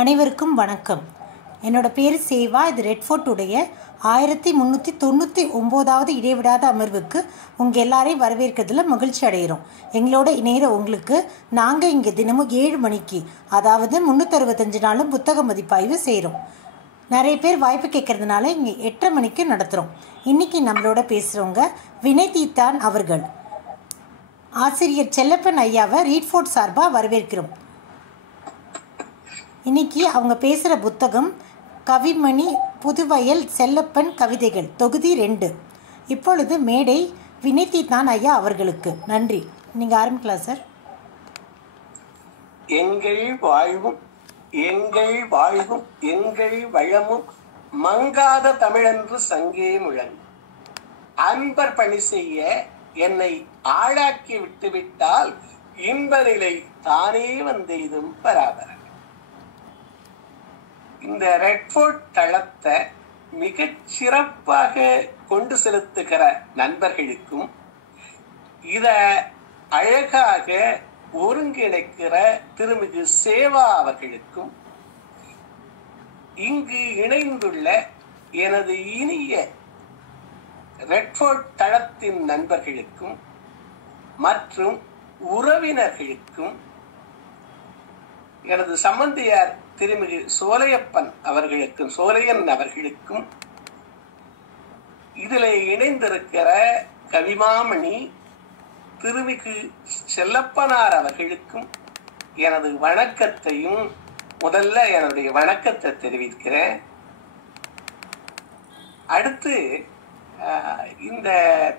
அனைவருக்கும் வணக்கம். என்னோட பேர் சேவா. இது ரெட்ஃபோர்ட்டுடைய 1399வது இடைவிடாத அமர்வுக்கு உங்கள் எல்லாரையும் வரவேற்கிறதுல மகிழ்ச்சி அடைகிறோம். எங்களோட இணையிற உங்களுக்கு நாங்கள் இங்கே தினமும் 7 மணிக்கு, அதாவது 365 நாளும் புத்தக மதிப்பாய்வு செய்கிறோம். நிறைய பேர் வாய்ப்பு கேட்கறதுனால இங்கே 8:30 மணிக்கு நடத்துகிறோம். இன்றைக்கி நம்மளோட பேசுகிறவங்க வினய்தீதான் அவர்கள். ஆசிரியர் செல்லப்பன் ஐயாவை ரீட்ஃபோர்ட் சார்பாக வரவேற்கிறோம். இன்னைக்கு அவங்க பேசுகிற புத்தகம் கவிமணி புதுவயல் செல்லப்பன் கவிதைகள் தொகுதி 2. இப்பொழுது மேடை வினய்தீதான் ஐயா அவர்களுக்கு. நன்றி. நீங்கள் ஆரம்பிக்கலாம் சார். எங்கள் வாழ்வும் எங்கள் வளமும் மங்காத தமிழென்று சங்கே முழங்கும். அன்பர் பணி செய்ய என்னை ஆளாக்கி விட்டுவிட்டால் இன்ப நிலை தானே வந்தெய்தும் பராபர. இந்த ரெட்ஃபோர்ட் தளத்தை மிகச் சிறப்பாக கொண்டு செலுத்துகிற நண்பர்களுக்கும் இத அழகாக ஒருங்கிணைக்கிற திருமிகு சேவா அவர்களுக்கும் இங்கு இணைந்துள்ள எனது இனிய ரெட்ஃபோர்ட் தளத்தின் நண்பர்களுக்கும் மற்றும் உறவினர்களுக்கும் எனது சம்பந்தியார் திருமிகு சோலையன் அவர்களுக்கும் இதில் இணைந்திருக்கிற கவிமாமணி திருமிகு செல்லப்பனார் அவர்களுக்கும் எனது வணக்கத்தையும் முதல்ல என்னுடைய வணக்கத்தை தெரிவிக்கிறேன். அடுத்து இந்த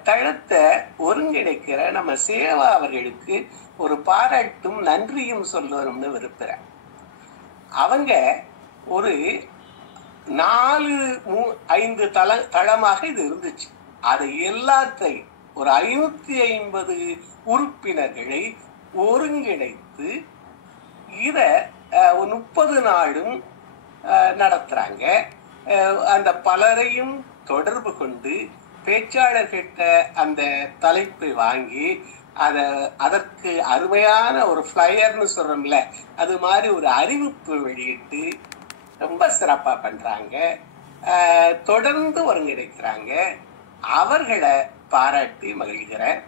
தளத்தை ஒருங்கிணைக்கிற நம்ம சேவா அவர்களுக்கு ஒரு பாராட்டும் நன்றியும் சொல்லணும்னு விரும்புகிறேன். அவங்க ஒரு 4-5 தளமாக இது இருந்துச்சு. அது எல்லாத்தையும் ஒரு 550 உறுப்பினர்களை ஒருங்கிணைத்து இத 30 நாளும் நடத்துறாங்க. அந்த பலரையும் தொடர்பு கொண்டு பேச்சாளர்கிட்ட அந்த தலைப்பை வாங்கி அதற்கு அருமையான ஒரு ஃப்ளையர்னு சொல்றோம்ல, அது மாதிரி ஒரு அறிவிப்பு வெளியிட்டு ரொம்ப சிறப்பா பண்றாங்க. தொடர்ந்து ஒருங்கிணைக்கிறாங்க. அவர்களை பாராட்டி மகிழ்கிறேன்.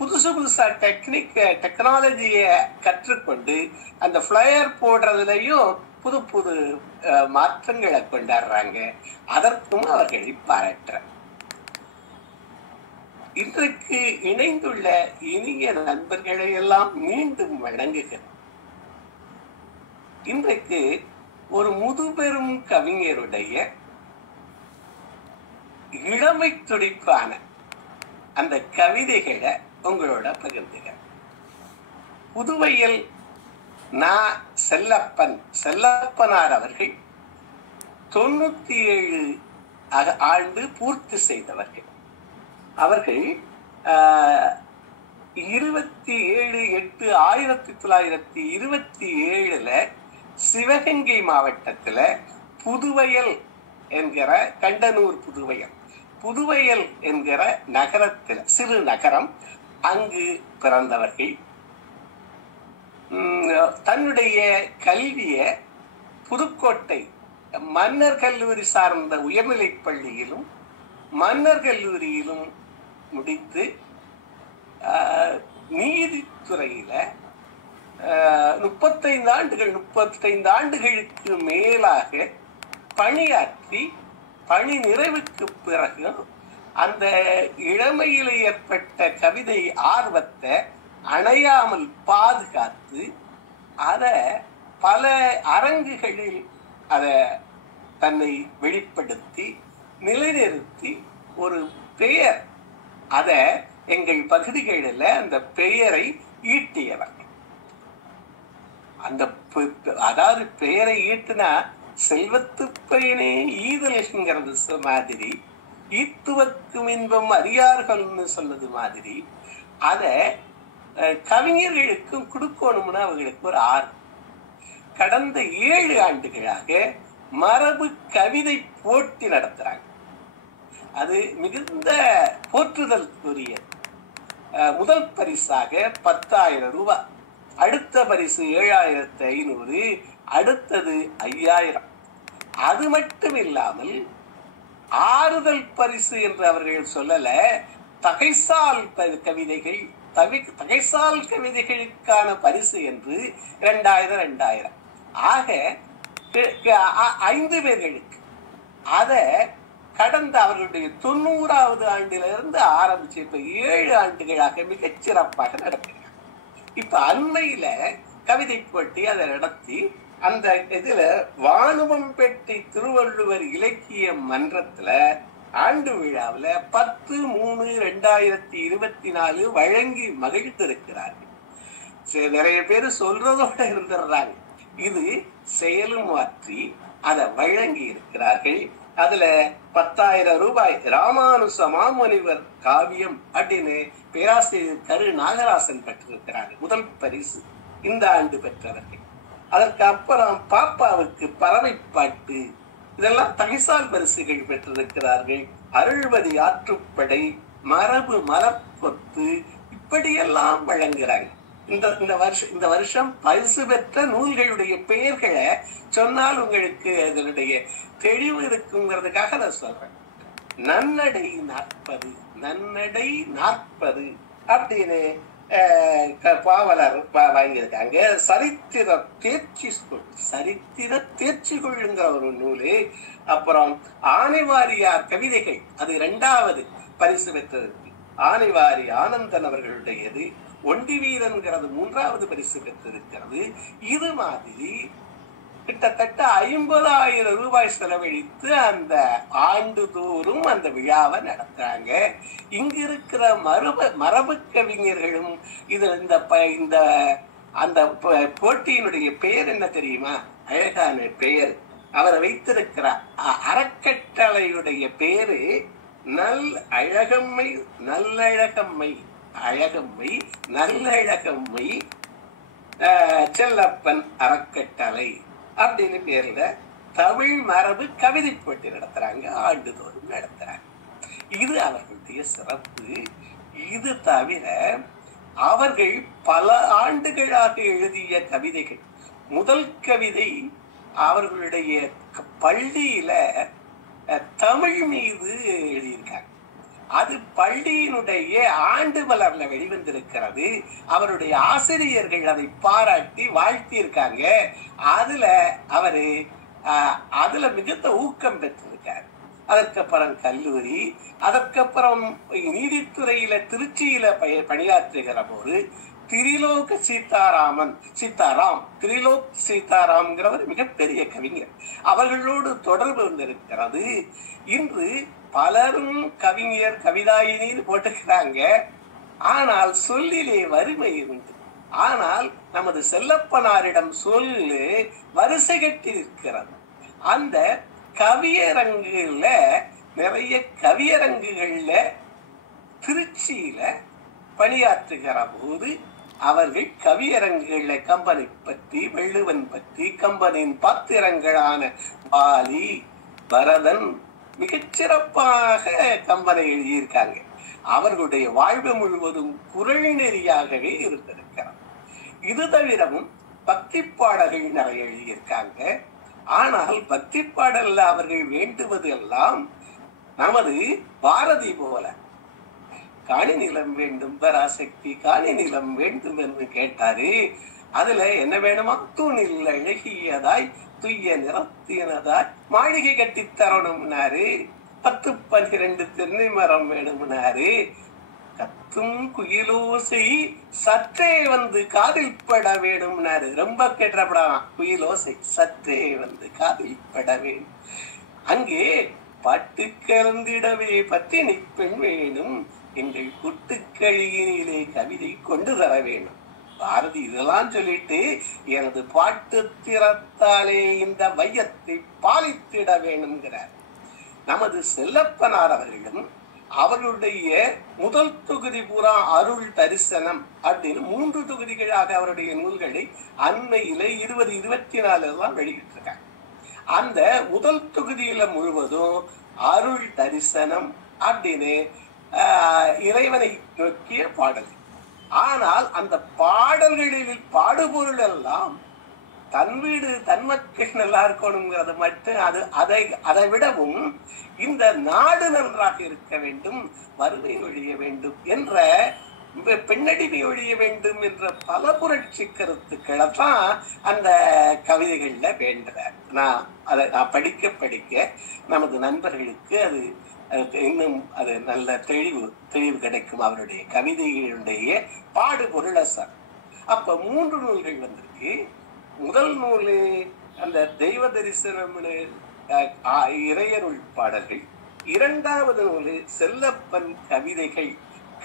புதுசா டெக்னாலஜியை கற்றுக்கொண்டு அந்த ஃப்ளையர் போடுறதுலையும் புது மாற்றங்களை கொண்டாடுறாங்க. அதற்கும் அவர்களை பாராட்டுறேன். இன்றைக்கு இணைந்துள்ள இனிய நண்பர்களை எல்லாம் மீண்டும் வணங்குகிறேன். இன்றைக்கு ஒரு முதுபெரும் கவிஞருடைய இளமை துடிப்பான அந்த கவிதைகளை உங்களோட பகிர்ந்துகிறேன். புதுவையில் செல்லப்பனார் அவர்கள் 97 ஆண்டு பூர்த்தி செய்தவர்கள். அவர்கள் 27/8/1927 சிவகங்கை மாவட்டத்தில் புதுவயல் என்கிற கண்டனூர் புதுவயல் என்கிற நகரத்தில், சிறு நகரம், அங்கு பிறந்தவர்கள். தன்னுடைய கல்வியை புதுக்கோட்டை மன்னர் கல்லூரி சார்ந்த உயர்நிலைப் பள்ளியிலும் மன்னர் கல்லூரியிலும் முடித்து நீதித்துறையில 35 ஆண்டுகளுக்கு மேலாக பணியாற்றி பணி நிறைவுக்கு பிறகு அந்த இளமையில் ஏற்பட்ட கவிதை ஆர்வத்தை அணையாமல் பாதுகாத்து அதை பல அரங்குகளில் அதை தன்னை வெளிப்படுத்தி நிலைநிறுத்தி ஒரு பெயர், அத எங்கள் பகுதிகளில் அந்த பெயரை ஈட்டியவர். அதாவது பெயரை ஈட்டினா செல்வத்து பயனே ஈதலுங்கிறது மாதிரி, ஈத்துவக்கும் இன்பம் அறியார்கள்னு சொன்னது மாதிரி அத கவிஞர்களுக்கும் கொடுக்கணும்னு அவங்களுக்கு ஒரு ஆர்வம். கடந்த 7 ஆண்டுகளாக மரபு கவிதை போட்டி நடத்துறாங்க. அது மிகுந்த போற்றுதலுக்குரிய. முதல் பரிசாக 10,000 ரூபாய் அடுத்த பரிசு 7500, அடுத்தது 5000. அது மட்டும் இல்லாமல் ஆறுதல் பரிசு என்று அவர்கள் சொல்லல, தகைசால் கவிதைகள், தகைசால் கவிதைகளுக்கான பரிசு என்று 2000. ஆக 5 பேர்களுக்கு அத கடந்த அவர்களுடைய 90வது ஆண்டிலிருந்து ஆரம்பிச்சு இப்ப 7 ஆண்டுகளாக மிகச் சிறப்பாக நடக்கிறாங்க. இப்ப அண்மையில கவிதை போட்டி அதை நடத்தி அந்த இதுல வானுவம்பேட்டை திருவள்ளுவர் இலக்கிய மன்றத்துல ஆண்டு விழாவில் 10/3/2024 வழங்கி மகிழ்ந்திருக்கிறார்கள். நிறைய பேர் சொல்றதோட இருந்துடுறாங்க. இது செயலும் மாற்றி அதை வழங்கி இருக்கிறார்கள். அதுல 10,000 ரூபாய் ராமானுச மாமுனிவர் காவியம் அப்படின்னு பேராசிரியர் கரு நாகராசன் பெற்றிருக்கிறார்கள், முதல் பரிசு இந்த ஆண்டு பெற்றவர்கள். அதற்கு அப்புறம் பாப்பாவுக்கு பறவை பாட்டு, இதெல்லாம் தகைசால் பரிசுகள் பெற்றிருக்கிறார்கள். அருள்வதி ஆற்றுப்படை, மரபு மலர்கொத்து, இப்படியெல்லாம் வழங்குறாங்க. இந்த வருஷம் பரிசு பெற்ற நூல்களுடைய பெயர்களை சொன்னால் உங்களுக்கு அதனுடைய தெளிவு இருக்குங்கிறதுக்காக நான் சொல்றேன். நன்னடை 40, நன்னடை 40 அப்படின்னு பாவலர் வாங்கியிருக்காங்க. சரித்திர தேர்ச்சி கொள்ளுங்கிற ஒரு நூலு. அப்புறம் ஆனைவாரியார் கவிதைகள், அது 2வது பரிசு பெற்றது. ஆனைவாரி ஆனந்தன் அவர்களுடையது. ஒண்டி வீரன்கிறது 3வது பரிசு பெற்றிருக்கிறது. இது மாதிரி கிட்டத்தட்ட 50,000 ரூபாய் செலவழித்து அந்த ஆண்டுதோறும் அந்த விழாவை நடத்துறாங்க. இங்க இருக்கிற மரபு கவிஞர்களும் இது இந்த அந்த போட்டியினுடைய பெயர் என்ன தெரியுமா? அழகான பெயர். அவர் வைத்திருக்கிறார் அறக்கட்டளையுடைய பெயரு நல்லழகம்மை செல்லப்பன் அறக்கட்டளை அப்படின்னு பேர்ல தமிழ் மரபு கவிதை போட்டி நடத்துறாங்க, ஆண்டுதோறும் நடத்துறாங்க. இது அவர்களுடைய சிறப்பு. இது தவிர அவர்கள் பல ஆண்டுகளாக எழுதிய கவிதைகள், முதல் கவிதை அவர்களுடைய பள்ளியில தமிழ் மீது எழுதியிருக்காங்க. அது பள்ளியினுடைய ஆண்டு மலர்ல வெளிவந்திருக்கிறது. அவருடைய ஆசிரியர்கள் அதை பாராட்டி வாழ்த்தி இருக்காங்க. அதுல மிகுந்த ஊக்கம் பெற்றிருக்காரு. அதற்கப்புறம் கல்லூரி, அதற்கப்புறம் நீதித்துறையில திருச்சியில பணியாற்றுகிற போது திரிலோக் சீதாராம்ங்கிறவர் மிகப்பெரிய கவிஞர். அவர்களோடு தொடர்பு வந்திருக்கிறது. இன்று பலரும் கவிஞர் கவிதாயினின்னு போட்டுக்கிறாங்க. ஆனால் சொல்லிலே வறுமை உண்டு. ஆனால் நமது செல்லப்பனாரிடம் சொல்லு வரிசை கட்டி இருக்கிறது. அந்த கவியரங்குல நிறைய கவியரங்குகள்ல திருச்சியில பணியாற்றுகிற போது அவர்கள் கவியரங்குகள்ல கம்பனை பற்றி, வெள்ளுவன் பற்றி, கம்பனின் பாத்திரங்களான பாலி, பரதன் மிகச்சிறப்பாக கம்பனை எழுதியிருக்காங்க. அவர்களுடைய வாழ்வு முழுவதும் குறள் நெறியாகவே இருந்திருக்கிறார். இது தவிரவும் பக்தி பாடல்கள் நிறைய எழுதியிருக்காங்க. ஆனால் பக்தி பாடல்ல அவர்கள் வேண்டுவது எல்லாம் நமது பாரதி போல காணி நிலம் வேண்டும் பராசக்தி, காணி நிலம் வேண்டும் என்று கேட்டாரு. அதுல என்ன வேணுமா? தூணில் அழகியதாய் துய்ய நிறத்தினதாய் மாளிகை கட்டி தரணும்னாரு. 10-12 தென்னை மரம் வேணும்னாரு. கத்தும் குயிலோசை சற்றே வந்து காதில் பட வேணும்னாரு. ரொம்ப கேட்டப்படாம், குயிலோசை சற்றே வந்து காதில் பட வேண்டும். அங்கே பட்டு கலந்திடவே பத்தினி பெண் வேணும், எங்கள் குட்டுக்களியினிலே கவிதை கொண்டு தர வேண்டும். பாரதி இதெல்லாம் சொல்லிட்டு எனது பாட்டு திறத்தாலே இந்த வையத்தை பாலித்திட வேணுங்கிறார். நமது செல்லப்பனார் அவர்களும் அவர்களுடைய முதல் தொகுதி பூரா அருள் தரிசனம் அப்படின்னு 3 தொகுதிகளாக அவருடைய நூல்களை அண்மையில 2024 வெளியிட்டிருக்காங்க. அந்த முதல் தொகுதியில முழுவதும் அருள் தரிசனம் அப்படின்னு இறைவனை நோக்கிய பாடல். ஆனால் அந்த பாடல்களில் பாடுபொருள் எல்லாம் தன் வீடு தன் மக்கள் நல்லா இருக்கணுங்கிறது மட்டும் அதை விடவும் இந்த நாடு நன்றாக இருக்க வேண்டும், வறுமை ஒழிய வேண்டும் என்ற, பெண்ணடிமை ஒழிய வேண்டும் என்ற பல புரட்சி கருத்துக்களை தான் அந்த கவிதைகள்ல வேண்டுறார். நான் படிக்க நமது நண்பர்களுக்கு அது இன்னும் அது நல்ல தெளிவு கிடைக்கும் அவருடைய கவிதைகளுடைய பாடுபொருள் சார். அப்ப 3 நூல்கள் வந்திருக்கு. முதல் நூல் அந்த தெய்வ தரிசனம் இறையருள் பாடல்கள். 2வது நூல் செல்லப்பன் கவிதைகள்,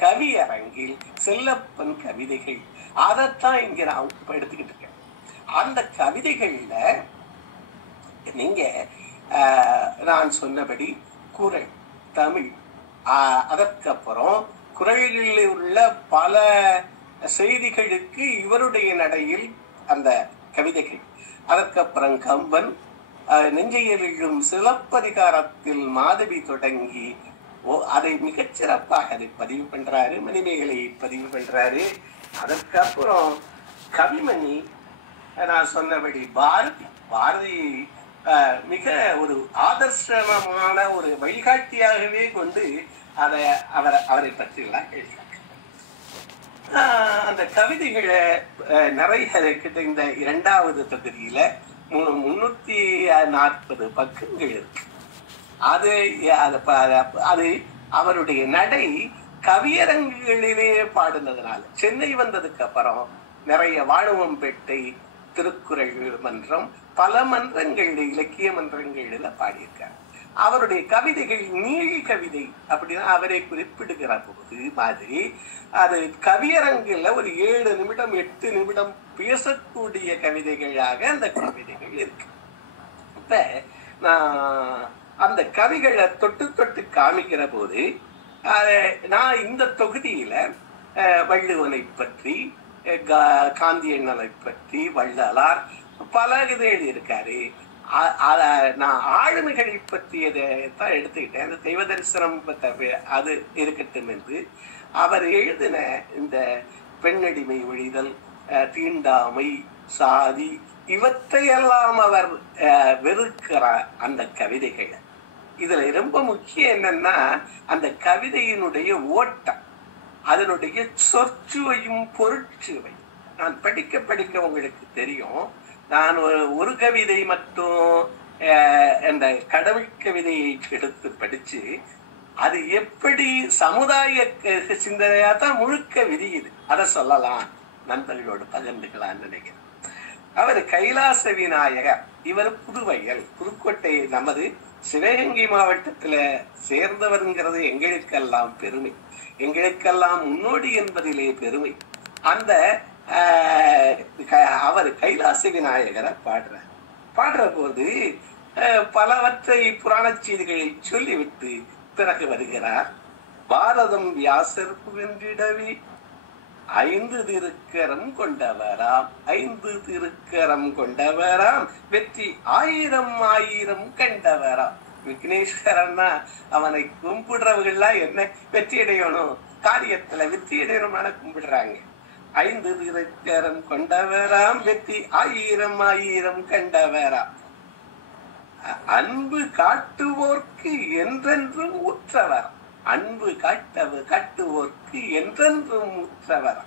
கவியரங்கில் செல்லப்பன் கவிதைகள். அதைத்தான் இங்க நான் எடுத்துக்கிட்டு இருக்கேன். அந்த கவிதைகள்ல நீங்க நான் சொன்னபடி குறள், தமிழ், அதற்கப்புறம் குறள்களில் உள்ள பல செய்திகளுக்கு இவருடைய நடையில் அந்த கவிதைகள், அதற்கப்புறம் கம்பன், நெஞ்சைய விழும் சிலப்பதிகாரத்தில் மாதவி தொடங்கி அதை மிகச்சிறப்பாக அதை பதிவு பண்றாரு, மணிமேகலை பதிவு பண்றாரு. அதற்கப்புறம் கவிமணி, நான் சொன்னபடி பாரதி மிக ஒரு ஆதர்சமான ஒரு வழிகாட்டியாகவே கொண்டு அவரை பற்றி எல்லாம் எழுதினார். அந்த கவிதைகளை நிறைய கிட்ட இந்த 2வது தொகுதியில 340 பக்கங்கள் இருக்கு. அது அவருடைய நடை கவியரங்குகளிலே பாடுனதுனால, சென்னை வந்ததுக்கு அப்புறம் நிறைய வாழுவம்பேட்டை திருக்குறள் மன்றம், பல மன்றங்கள், இலக்கிய மன்றங்கள்ல பாடியிருக்கார். அவருடைய கவிதைகள் நீள் கவிதை அப்படின்னா அவரை குறிப்பிடுகிற போது மாதிரி அது கவியரங்குல ஒரு 7 நிமிடம் 8 நிமிடம் பேசக்கூடிய கவிதைகளாக அந்த கவிதைகள் இருக்கு. இப்ப நான் அந்த கவிகளை தொட்டு காமிக்கிற போது நான் இந்த தொகுதியில வள்ளுவனை பற்றி, காந்தியண்ணலை பற்றி, வள்ளலார் பல இது எழுதியிருக்காரு. நான் ஆளுமைகளை பற்றியதை தான் எடுத்துக்கிட்டேன். அந்த தெய்வ தரிசனம் அது இருக்கட்டும் என்று அவர் எழுதின இந்த பெண்ணடிமை ஒழிதல், தீண்டாமை, சாதி, இவற்றையெல்லாம் அவர் வெறுக்கிறார் அந்த கவிதைகளை. இதுல ரொம்ப முக்கியம் என்னன்னா அந்த கவிதையினுடைய ஓட்டம், அதனுடைய சொற்சுவையும் பொருட்சுவை. நான் படிக்க உங்களுக்கு தெரியும். நான் ஒரு கவிதை மட்டும் அந்த கடவுள் கவிதையை எடுத்து படிச்சு அது எப்படி சமுதாய சிந்தனையா தான் முழுக்க விரியுது. அதை சொல்லலாம், நண்பர்களோடு பகிர்ந்துக்கலாம்னு நினைக்கிறேன். அவர் கைலாச விநாயகர். இவர் புதுவையல், புதுக்கோட்டை, நமது சிவகங்கை மாவட்டத்துல சேர்ந்தவருங்கிறது எங்களுக்கெல்லாம் பெருமை, எங்களுக்கெல்லாம் முன்னோடி என்பதிலே பெருமை. அந்த அவர் கைலாச விநாயகரை பாடுற போது பலவற்றை புராண செய்திகளை சொல்லிவிட்டு பிறகு வருகிறார். பாரதம் வியாசர் புகன்றிடவே 5 திருக்கரம் கொண்டவராம், 5 திருக்கரம் கொண்டவராம், வெற்றி 1000 கண்டவராம். விக்னேஸ்வரன்னா அவனை கும்பிடுறவர்கள்லாம் என்ன வெற்றி அடையணும், காரியத்துல வெற்றி அடையணும்னு கும்பிடுறாங்க. 5 திருக்கரம் கொண்டவராம், வெற்றி 1000 கண்டவராம். அன்பு காட்டுவோர்க்கு என்றென்றும் ஊற்றவர், அன்பு காட்டுவோர்க்கு என்றென்றும் ஊற்றவர்.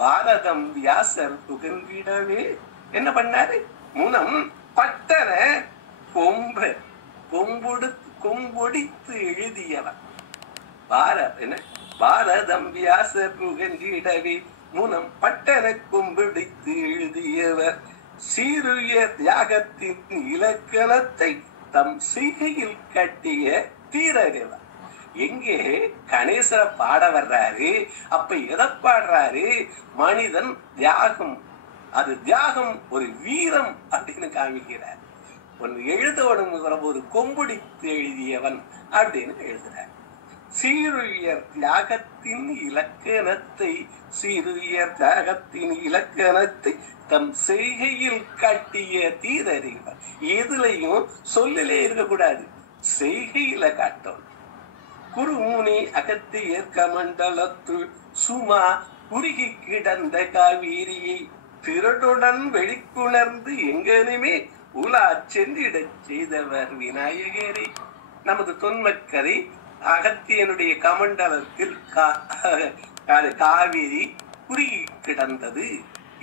பாரதம் வியாசர் புகழ்விடவே என்ன பண்ணாரு, முனம் பட்டன கொம்பொடித்து எழுதியவர். பாரதம் வியாசர் புகழ்விடவே முனம் பட்டன கொம்பொடித்து எழுதியவர். சீருய தியாகத்தின் இலக்கணத்தை தம் செய்கையில் கட்டிய தீரறிவர். எங்கே கணேசர பாட வர்றாரு, அப்ப எதை பாடுறாரு, மனிதன் தியாகம், அது தியாகம் ஒரு வீரம் அப்படின்னு காமிக்கிறார். ஒன்னு எழுதவனுங்கிற ஒரு கொம்புடித்து எழுதியவன் அப்படின்னு எழுதுறார். சீருயர் தியாகத்தின் இலக்கணத்தை, சீருயர் தியாகத்தின் இலக்கணத்தை தம் செய்கையில் காட்டிய தீரறிவர். எதுலையும் சொல்லிலே இருக்கக்கூடாது, செய்கையில காட்டும். குருமுனி அகத்தியர் கமண்டலத்து சுமா குறுகி கிடந்த காவேரியை திரளுடன் வெளிக்குணர்ந்து எங்கனுமே உலா சென்றிடச் செய்தவர் விநாயகரே. நமது தொன்மக்கரை அகத்தியனுடைய கமண்டலத்தில் காவேரி குறுகி கிடந்தது.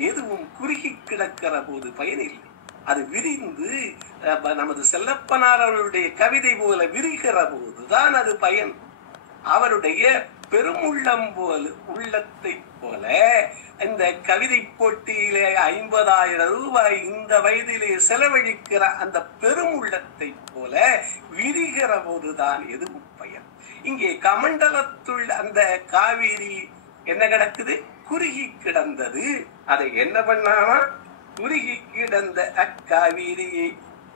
எதுவும் குறுகி கிடக்கிற போது பயனில்லை, அது விரிந்து நமது செல்லப்பனார் அவருடைய கவிதை போல விரிகிற போதுதான் அது பயன். அவருடைய பெருமுள்ளம் போல உள்ளத்தை போல இந்த கவிதை போட்டியிலே 50,000 ரூபாய் இந்த வயதிலே செலவழிக்கிற அந்த பெருமுள்ளத்தை போல விரிகிற போதுதான் எதுவும் பயன். இங்கே கமண்டலத்துள் அந்த காவேரி என்ன கிடக்குது? குறுகி கிடந்தது. அதை என்ன பண்ணாமா? குறுகி கிடந்த அக்காவேரியை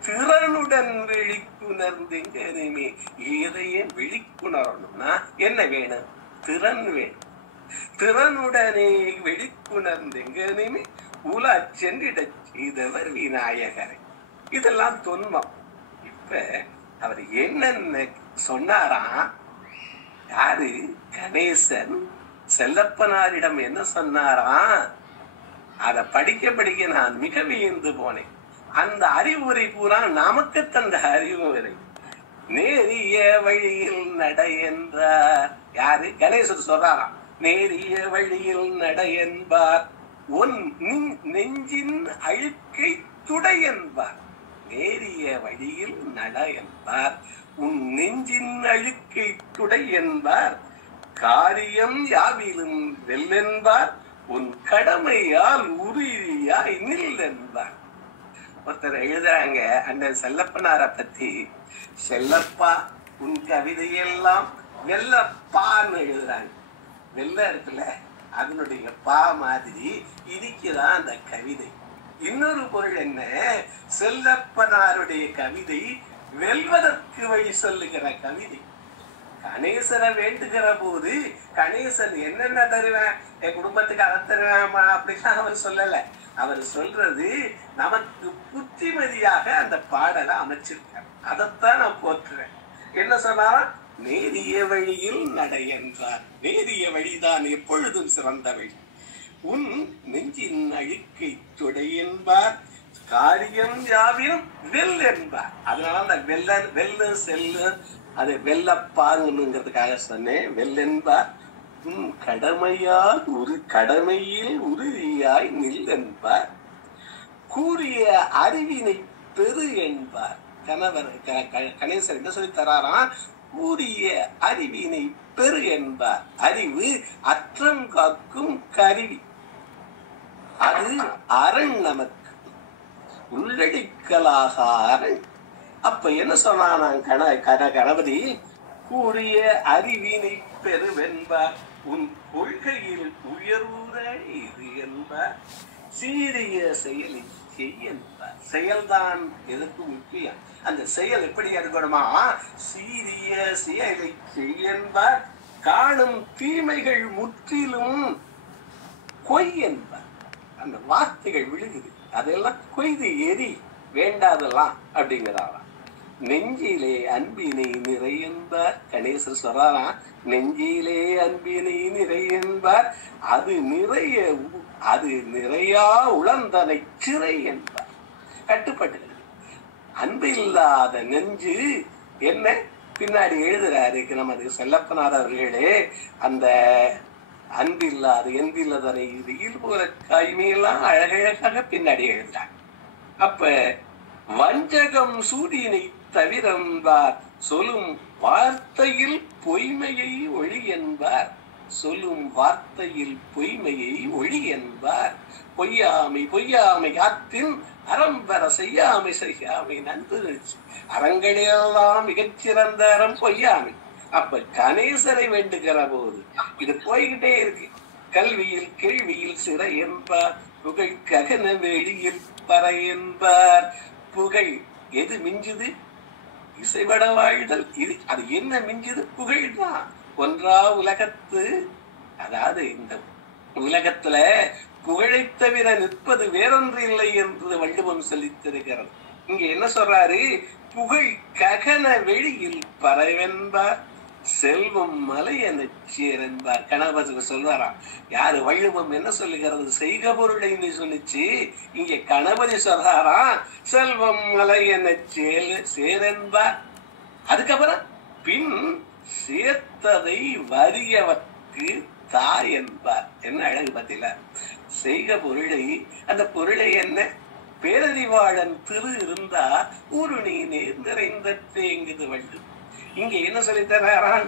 திறனுடன் வெளிக்குணர்ந்துமே. எதையும் வெளிக்குணரணும்னா என்ன வேணும்? திறன் வேணும். திறனுடனே வெளிக்குணர்ந்துமே உலா சென்றிட செய்தவர் விநாயகரை. இதெல்லாம் தொன்மம். இப்ப அவர் என்னன்னு சொன்னாராம்? யாரு? கணேசன் செல்லப்பனாரிடம் என்ன சொன்னாராம்? அதை படிக்க நான் மிக வியந்து போனேன். அந்த அறிவுரை பூரா நமக்கு தந்த அறிவுரை. நேரிய வழியில் நட என்றார். யாரு? கணேசர் சொல்றாராம். நேரிய வழியில் நட என்பார், உன் நெஞ்சின் அழுக்கை துடை என்பார். நேரிய வழியில் நட என்பார், உன் நெஞ்சின் அழுக்கை துடை என்பார். காரியம் யாவிலும் வெல்லென்பார், உன் கடமையால் உறுதியாய் நில் என்பார். ஒருத்தர் எழுதுறாங்க அண்ணன் செல்லப்பனார பத்தி, செல்லப்பா உன் கவிதையெல்லாம் வெள்ளப்பான்னு எழுதுறாங்க. வெள்ள இருக்குல்ல, அதனுடைய பா மாதிரி இதுக்குதான் அந்த கவிதை. இன்னொரு பொருள் என்ன? செல்லப்பனாருடைய கவிதை வெல்வதற்கு வழி சொல்லுகிற கவிதை. கணேசனை வேண்டுகிற போது கணேசன் என்னென்ன தருவேன், என் குடும்பத்துக்கு அதை தருவேமா அப்படிலாம் அவர் சொல்லல. அவர் சொல்றது நமக்கு புத்திமதியாக அந்த பாடலை அமைச்சிருக்கார். அதைத்தான் நான் போற்றுறேன். என்ன சொன்னாரா? நேரிய வழியில் நட என்றார். நேரிய வழிதான் எப்பொழுதும் சிறந்த வழி. உன் நெஞ்சின் அழுக்கை துடை என்பார், காரியம் யாவிலும் வெல் என்பார். அதனால அந்த வெல்ல செல்லு அது வெள்ளப்பாங்கிறதுக்காக சொன்னேன். வெல்லென்பார், உன் கடமையால் கடமையில் உறுதியாய் நில் என்பார். கூறிய அறிவினை பெரு என்பார். கணேசர் என்ன சொல்லி தராராம்? கூறிய அறிவினை பெரு என்பார். அறிவு அற்றம் காக்கும் கருவி, அது அரண், நமக்கு உள்ளடிக்கலாக அரண். அப்ப என்ன சொன்னான் கணபதி? கூறிய அறிவினை பெருவென்பார், உன் கொள்கையில் உயர்வுற இது என்பார். சீரிய செயலை செய்ய என்பார். செயல்தான் எதற்கு முக்கியம். அந்த செயல் எப்படி இருக்கணுமா? சீரிய செயலை செய்ய என்பார். காணும் தீமைகள் முற்றிலும் கொய் என்பார். அந்த வார்த்தைகள் விழுகுது, அதெல்லாம் கொய்து எரி, வேண்டாதெல்லாம் அப்படிங்கிறாராம். நெஞ்சிலே அன்பினை நிறை என்பார். கணேசர் சொல்றாராம், நெஞ்சிலே அன்பினை நிறை என்பார். அது நிறையா உளந்தனை சிறை என்பார். கட்டுப்பட்டு அன்பு இல்லாத நெஞ்சு என்ன பின்னாடி எழுதுறாரு நமது செல்லப்பனார் அவர்களே. அந்த அன்பில்லாத என்பில்லதனை வெயில் போல காய்மையெல்லாம் அழகழகாக பின்னாடி எழுதுறாங்க. அப்ப வஞ்சகம் சூரியனை தவிர என்பார், சொல்லும் வார்த்தையில் பொய்மையை ஒளி என்பார். சொல்லும் வார்த்தையில் பொய்மையை ஒளி என்பார். பொய்யாமை ஆற்றின் அறம்பெற செய்யாமை நன்று. அறங்களெல்லாம் மிகச்சிறந்த அறம் பொய்யாமை. அப்ப கணேசரை வேண்டுகிற போது இது போய்கிட்டே இருக்கு. கல்வியில் கேள்வியில் சிறை என்பார், புகழ் ககன வெளியில் பறை என்பார். புகழ் எது மிஞ்சுது? இசைவட வாழ்தல். இது அது என்ன மிஞ்சுது? புகழ்தான். ஒன்றா உலகத்து, அதாவது இந்த உலகத்துல புகழை தவிர நிற்பது வேறொன்று இல்லை என்று வள்ளுவம் சொல்லித்திருக்கிறது. இங்க என்ன சொல்றாரு? புகழ் ககன வெளியில் பறவென்பார், செல்வம் மலை என சேர் என்பார். கணபதி சொல்வாராம். யாரு? வள்ளுவம் என்ன சொல்லுகிறது? செய்க பொருளை சொல்லிச்சு. இங்க கணபதி சொல்றாராம், செல்வம் மலை என சேர் என்பார். அதுக்கப்புறம் பின் சேர்த்ததை வறியவர்க்கு தாய் என்பார். என்ன அழகு பார்த்தீங்களா? செய்க பொருளை, அந்த பொருளை என்ன? பேரறிவாளன் திரு இருந்தா ஊரு நீ நேர் நிறைந்த தேங்குது வள்ளுவம். இங்க என்ன சொல்லித்தரான்?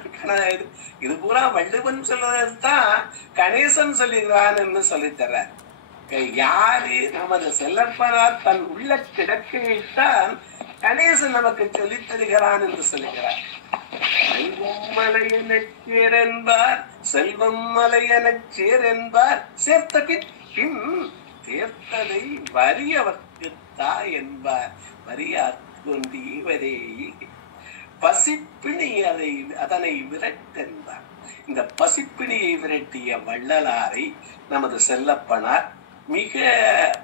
இது பூரா வள்ளுவன் சொல்றதுதான் கணேசன் சொல்லுகிறான் சொல்லித்தர. யாரு? நமது செல்லப்பனார் தன் உள்ள கிடக்கையைத்தான் கணேசன் நமக்கு சொல்லித் தருகிறான் என்று சொல்லுகிறார். செல்வம் மலையென சேர் என்பார், செல்வம் மலையென சேர் என்பார். சேர்த்த பின் சேர்த்ததை வறியவர்க்கு தாய் என்பார். வறியார் கொண்டீவரே பசிப்பிணி அதனை விரட்டென்பார். இந்த பசிப்பிணியை விரட்டிய வள்ளலாரை நமது செல்லப்பனார் மிக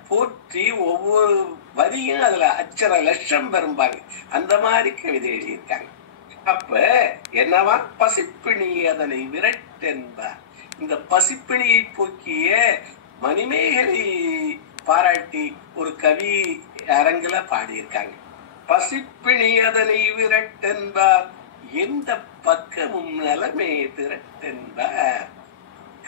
போற்றி ஒவ்வொரு வரியும் அதுல அச்சர லட்சம் பெறும்பாங்க. அந்த மாதிரி கவிதை எழுதியிருக்காங்க. அப்ப என்னவா? பசிப்பிணி அதனை விரட்டென்பார். இந்த பசிப்பிணியை போக்கிய மணிமேகலை பாராட்டி ஒரு கவி அரங்குல பாடியிருக்காங்க. பசிப்பிணி அதனை விரட்டென்பார், எந்த பக்கமும் நலமே திரட்டென்பார்.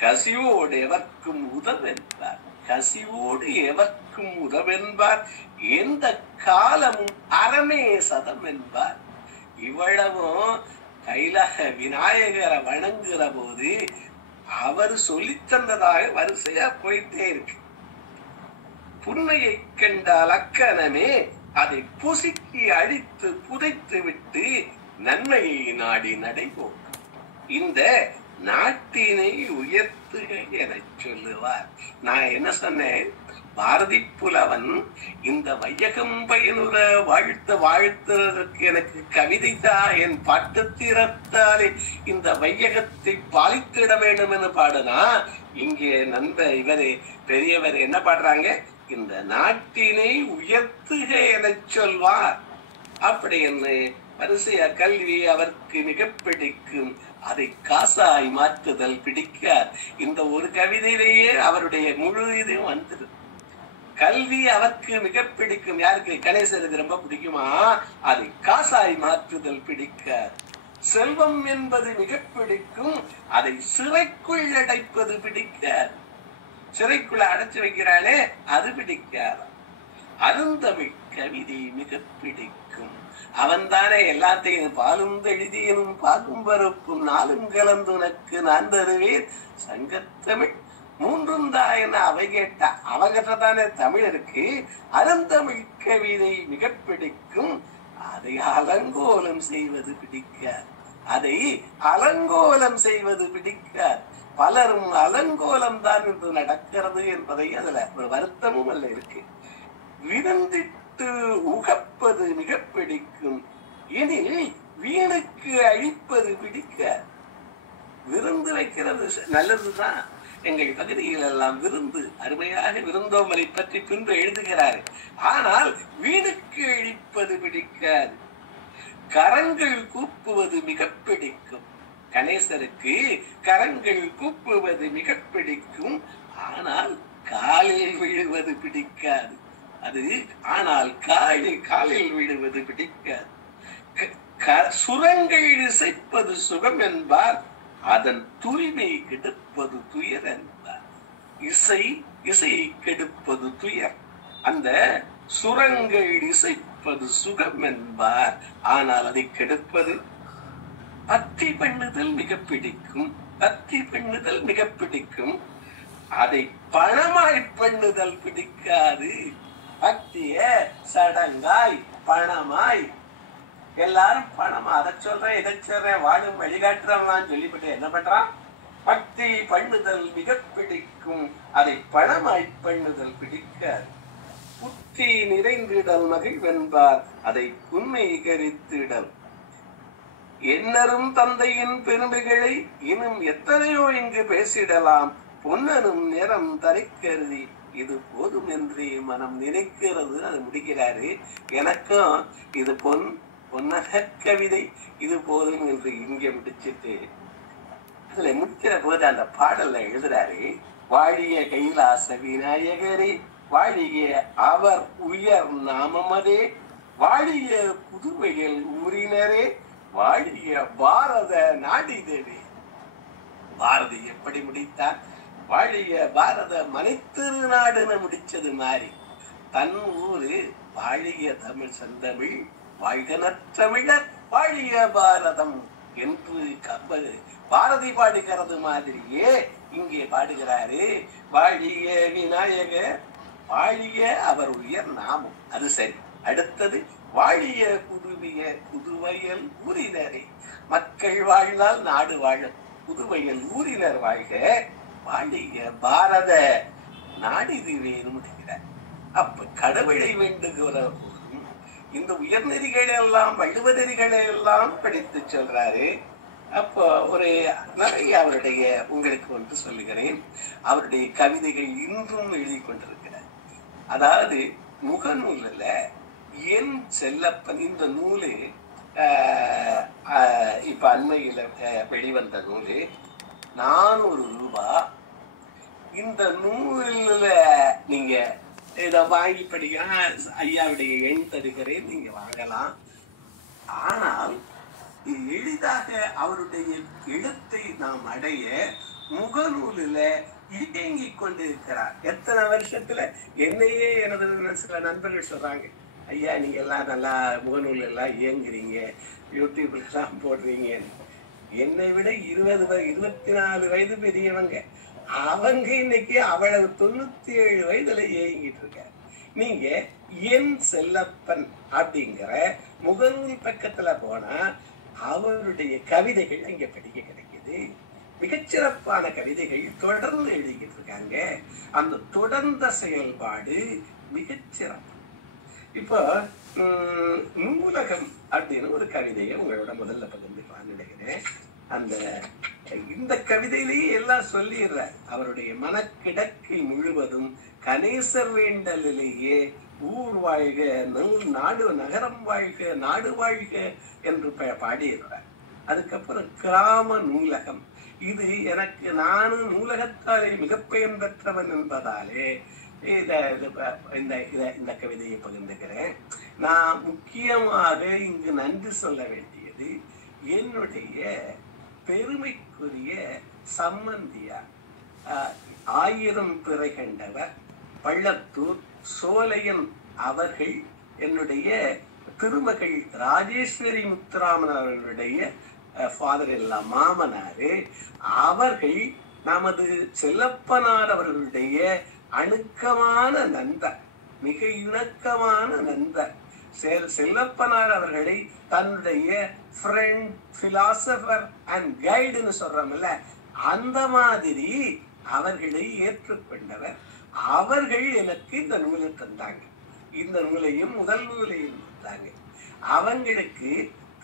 கசிவோடு எவர்க்கும் உதவென்பார், கசிவோடு எவர்க்கும் உதவென்பார். எந்த காலமும் அறமே சதம் என்பார். இவ்வளவும் கைலாக விநாயகரை வணங்குற போது அவர் சொல்லித் தந்ததாக வரிசையா போயிட்டே இருக்கு. புன்மையை கண்டால் அக்கணமே அதை புசுக்கி அழித்து புதைத்து விட்டு நன்மையை நாடி நடைபோம். இந்த நாட்டினை உயர்த்துக என சொல்லுவார். நான் என்ன சொன்னேன்? பாரதி புலவன் இந்த வையகம் பயனுற வாழ்த்துறதற்கு எனக்கு கவிதை தான், என் பாட்டுத்திறத்தாலே இந்த வையகத்தை பாலித்திட வேண்டும் என்று பாடுனா, இங்கே இவரு பெரியவர் என்ன பாடுறாங்க? இந்த நாட்டினை உயர்த்துக என சொல்வார். அப்படி என்று வரிசையா கல்வி அவருக்கு மிக பிடிக்கும், அதை காசாய் மாற்றுதல் பிடிக்கார். இந்த ஒரு கவிதையிலேயே அவருடைய முழு இதுவும் வந்துடும். கல்வி அவருக்கு மிக பிடிக்கும். யாருக்கு? கணேசருக்கு ரொம்ப பிடிக்குமா? அதை காசாய் மாற்றுதல் பிடிக்கார். செல்வம் என்பது மிக பிடிக்கும், அதை சிறைக்குள் அடைப்பது பிடிக்கார். சிறைக்குள்ள அடைச்சு வைக்கிறானே அது பிடிக்காத. அருந்தமிழ் கவிதை மிக பிடிக்கும். அவன் தானே எல்லாத்தையும் பாலும் எழுதியனும் பாலும் பருப்பும் நாளும் கலந்து உனக்கு நான் தருவேன் சங்கத்தமிழ் மூன்றும் தான் என அவை கேட்டா. அவகிட்டதானே தமிழ் இருக்கு. அருந்தமிழ் கவிதை மிக பிடிக்கும், அதை அலங்கோலம் செய்வது பிடிக்காது. அதை அலங்கோலம் செய்வது பிடிக்காது. பலரும் அலங்கோலம் தான் என்று நடக்கிறது என்பதை அதுல ஒரு வருத்தமும் அல்ல இருக்கு. விருந்திட்டு உகப்பது மிக பிடிக்கும், எனில் வீணுக்கு அழிப்பது பிடிக்காது. விருந்து வைக்கிறது நல்லதுதான். எங்கள் பகுதியில் எல்லாம் விருந்து அருமையாக விருந்தோம்பலை பற்றி பின்பு எழுதுகிறார். ஆனால் வீணுக்கு அழிப்பது பிடிக்காது. கரங்கள் கூப்புவது மிக பிடிக்கும். கணேசருக்கு கரங்கள் கூப்புவது மிக பிடிக்கும், ஆனால் காலில் விழுவது பிடிக்காது. அது ஆனால் காலில் விழுவது பிடிக்காது. சுரங்கள் இசைப்பது சுகம் என்பார், அதன் தூய்மை கெடுப்பது துயர் என்பார். இசை கெடுப்பது துயர். அந்த சுரங்கள் இசைப்பது சுகம் என்பார், ஆனால் அதை கெடுப்பது. பக்தி பண்ணுதல் மிக பிடிக்கும், பக்தி பண்ணுதல் மிக பிடிக்கும், அதை பணமாய் பண்ணுதல் பிடிக்காது. பக்திய சடங்காய் பணமாய் எல்லாரும் பணமா அதை சொல்றேன் இதை சொல்றேன் வாழும் வழிகாட்டுறவன் சொல்லிவிட்டு என்ன பண்றான்? பக்தி பண்ணுதல் மிக பிடிக்கும், அதை பணமாய் பண்ணுதல் பிடிக்காது. புத்தி நிறைந்திடல் மகிழ்வென்பார், அதை புன்மைகரித்திடல். என்னரும் தந்தையின் பெருமைகளை இன்னும் எத்தனையோ இங்கு பேசிடலாம். பொன்னனும் நிறம் தரிக்கருதி இது போதும் என்று மனம் நினைக்கிறது. அது முடிக்கிறாரு. எனக்கும் இது பொன் பொன்னக கவிதை இது போதும் என்று இங்கே முடிச்சிட்டு அதுல முடிக்கிற போது அந்த பாடல்ல எழுதுறாரு, வாழிய கைலாச விநாயகரே, வாழிய அவர் உயர் நாமமதே, வாழிய புதுவையில் ஊரினரே, வாழிய பாரத நாடிதே. பாரதி எப்படி முடித்தார்? வாழிய பாரத மலைத்திருநாடுன்னு முடிச்சது மாதிரி தன் ஊரு வாழிய தமிழ் செந்தமிழ் வாழ்க நற்றமிழர் வாழிய பாரதம் என்று பாரதி பாடுகிறது மாதிரியே இங்கே பாடுகிறாரு. வாழிய விநாயகர், வாழிய அவர் உயர் நாமம். அது சரி. அடுத்தது வாழிய புதுவையல் ஊரினரே, மக்கள் வாழ்ந்தால் நாடு வாழும், புதுவையல் ஊரினர் வாழ்க, வாழிய பாரத நாடிதுவேன்னு முடிக்கிறார். அப்ப கடவுளை வேண்டுகிற போதும் இந்த உயர்நெறிகளை எல்லாம் வள்ளுவ நெறிகளை எல்லாம் படித்து சொல்றாரு. அப்போ ஒரு நிறைய அவருடைய உங்களுக்கு ஒன்று சொல்லுகிறேன், அவருடைய கவிதைகள் இன்றும் எழுதி கொண்டிருக்கிறார். அதாவது முகநூல்ல என் செல்லப்பன் இந்த நூலு இப்ப அண்மையில வெளிவந்த நூலு 400 ரூபாய். இந்த நூல்ல நீங்க இதை வாங்கி படிக்கலாம். ஐயாவுடைய எண் தருகிறேன், நீங்க வாங்கலாம். ஆனால் எளிதாக அவருடைய எழுத்தை நாம் அடைய முகநூலில் இயங்கிக் கொண்டிருக்கிறார். எத்தனை வருஷத்துல என்னையே எனது சில நண்பர்கள் சொல்றாங்க, ஐயா நீங்க எல்லாம் நல்லா முகநூல் எல்லாம் இயங்குறீங்க, யூடியூப்ல எல்லாம் போடுறீங்க. என்னை விட 24 வயது பெரியவங்க, அவங்க இன்னைக்கு அவ்வளவு 97 வயதுல இயங்கிட்டு இருக்க. நீங்க என் செல்லப்பன் அப்படிங்கிற முகநூல் பக்கத்துல போனா அவருடைய கவிதைகள் இங்க படிக்க கிடைக்குது. மிகச்சிறப்பான கவிதைகள் தொடர்ந்து எழுதிக்கிட்டு இருக்காங்க. அந்த தொடர்ந்த செயல்பாடு மிகச்சிறப்பு. இப்போ நூலகம் அப்படின்னு ஒரு கவிதையை உங்களோட முதல்ல பகிர்ந்துக்கலாம் நினைக்கிறேன். இந்த கவிதையிலேயே எல்லாம் சொல்லிடுற, அவருடைய மனக்கிடக்கை முழுவதும் கணேசர் வேண்டலிலேயே ஊர் வாழ்க, நாடு நகரம் வாழ்க, நாடு வாழ்க என்று பாடியிருக்கிறார். அதுக்கப்புறம் கிராம நூலகம். இது எனக்கு நானும் நூலகத்தாலே மிக பயன் பெற்றவன் என்பதாலே இந்த கவிதையை பகிர்ந்துக்கிறேன். நான் முக்கியமாக இங்கு நன்றி சொல்ல வேண்டியது என்னுடைய பெருமைக்குரிய சம்பந்தியார், 1000 பிறை கண்டவர் பள்ளத்தூர் சோலையன் அவர்கள், என்னுடைய திருமகள் ராஜேஸ்வரி முத்துராமன் அவர்களுடைய ஃபாதர் எல்லாம் மாமனாரு. அவர்கள் நமது செல்லப்பனார் அவர்களுடைய அணுக்கமான நண்பர், மிக இணக்கமான நண்பர். செல்லப்பனார் அவர்களை தன்னுடைய ஃப்ரெண்ட், பிலாசபர் அண்ட் கைடுன்னு சொல்றோம்ல, அந்த மாதிரி அவர்களை ஏற்றுக்கொண்டவர். அவர்கள் எனக்கு இந்த நூலை தந்தாங்க. இந்த நூலையும் முதல் நூலையும் தந்தாங்க. அவங்களுக்கு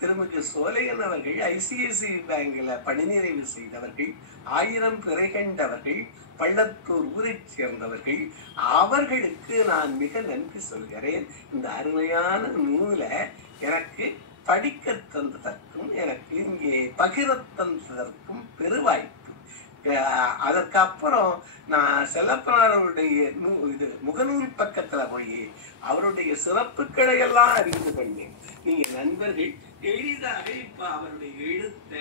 திருமிகு சோலையன் அவர்கள் ஐசிஐசி பேங்க்ல பணி நிறைவு செய்தவர்கள், 1000 பிறை கண்டவர்கள், பள்ளத்தூர் ஊரை சேர்ந்தவர்கள். அவர்களுக்கு நான் மிக நன்றி சொல்கிறேன். இந்த அருமையான நூலை எனக்கு படிக்க தந்ததற்கும் எனக்கு இங்கே பகிர தந்ததற்கும் பெருவாய்ப்பு. அதற்கப்புறம் நான் செல்லப்பனாருடைய முகநூல் பக்கத்துல போய் அவருடைய சிறப்புகளை எல்லாம் அறிந்து கொண்டேன். நீங்க நண்பர்கள் எளிதாக இப்ப அவருடைய எழுத்த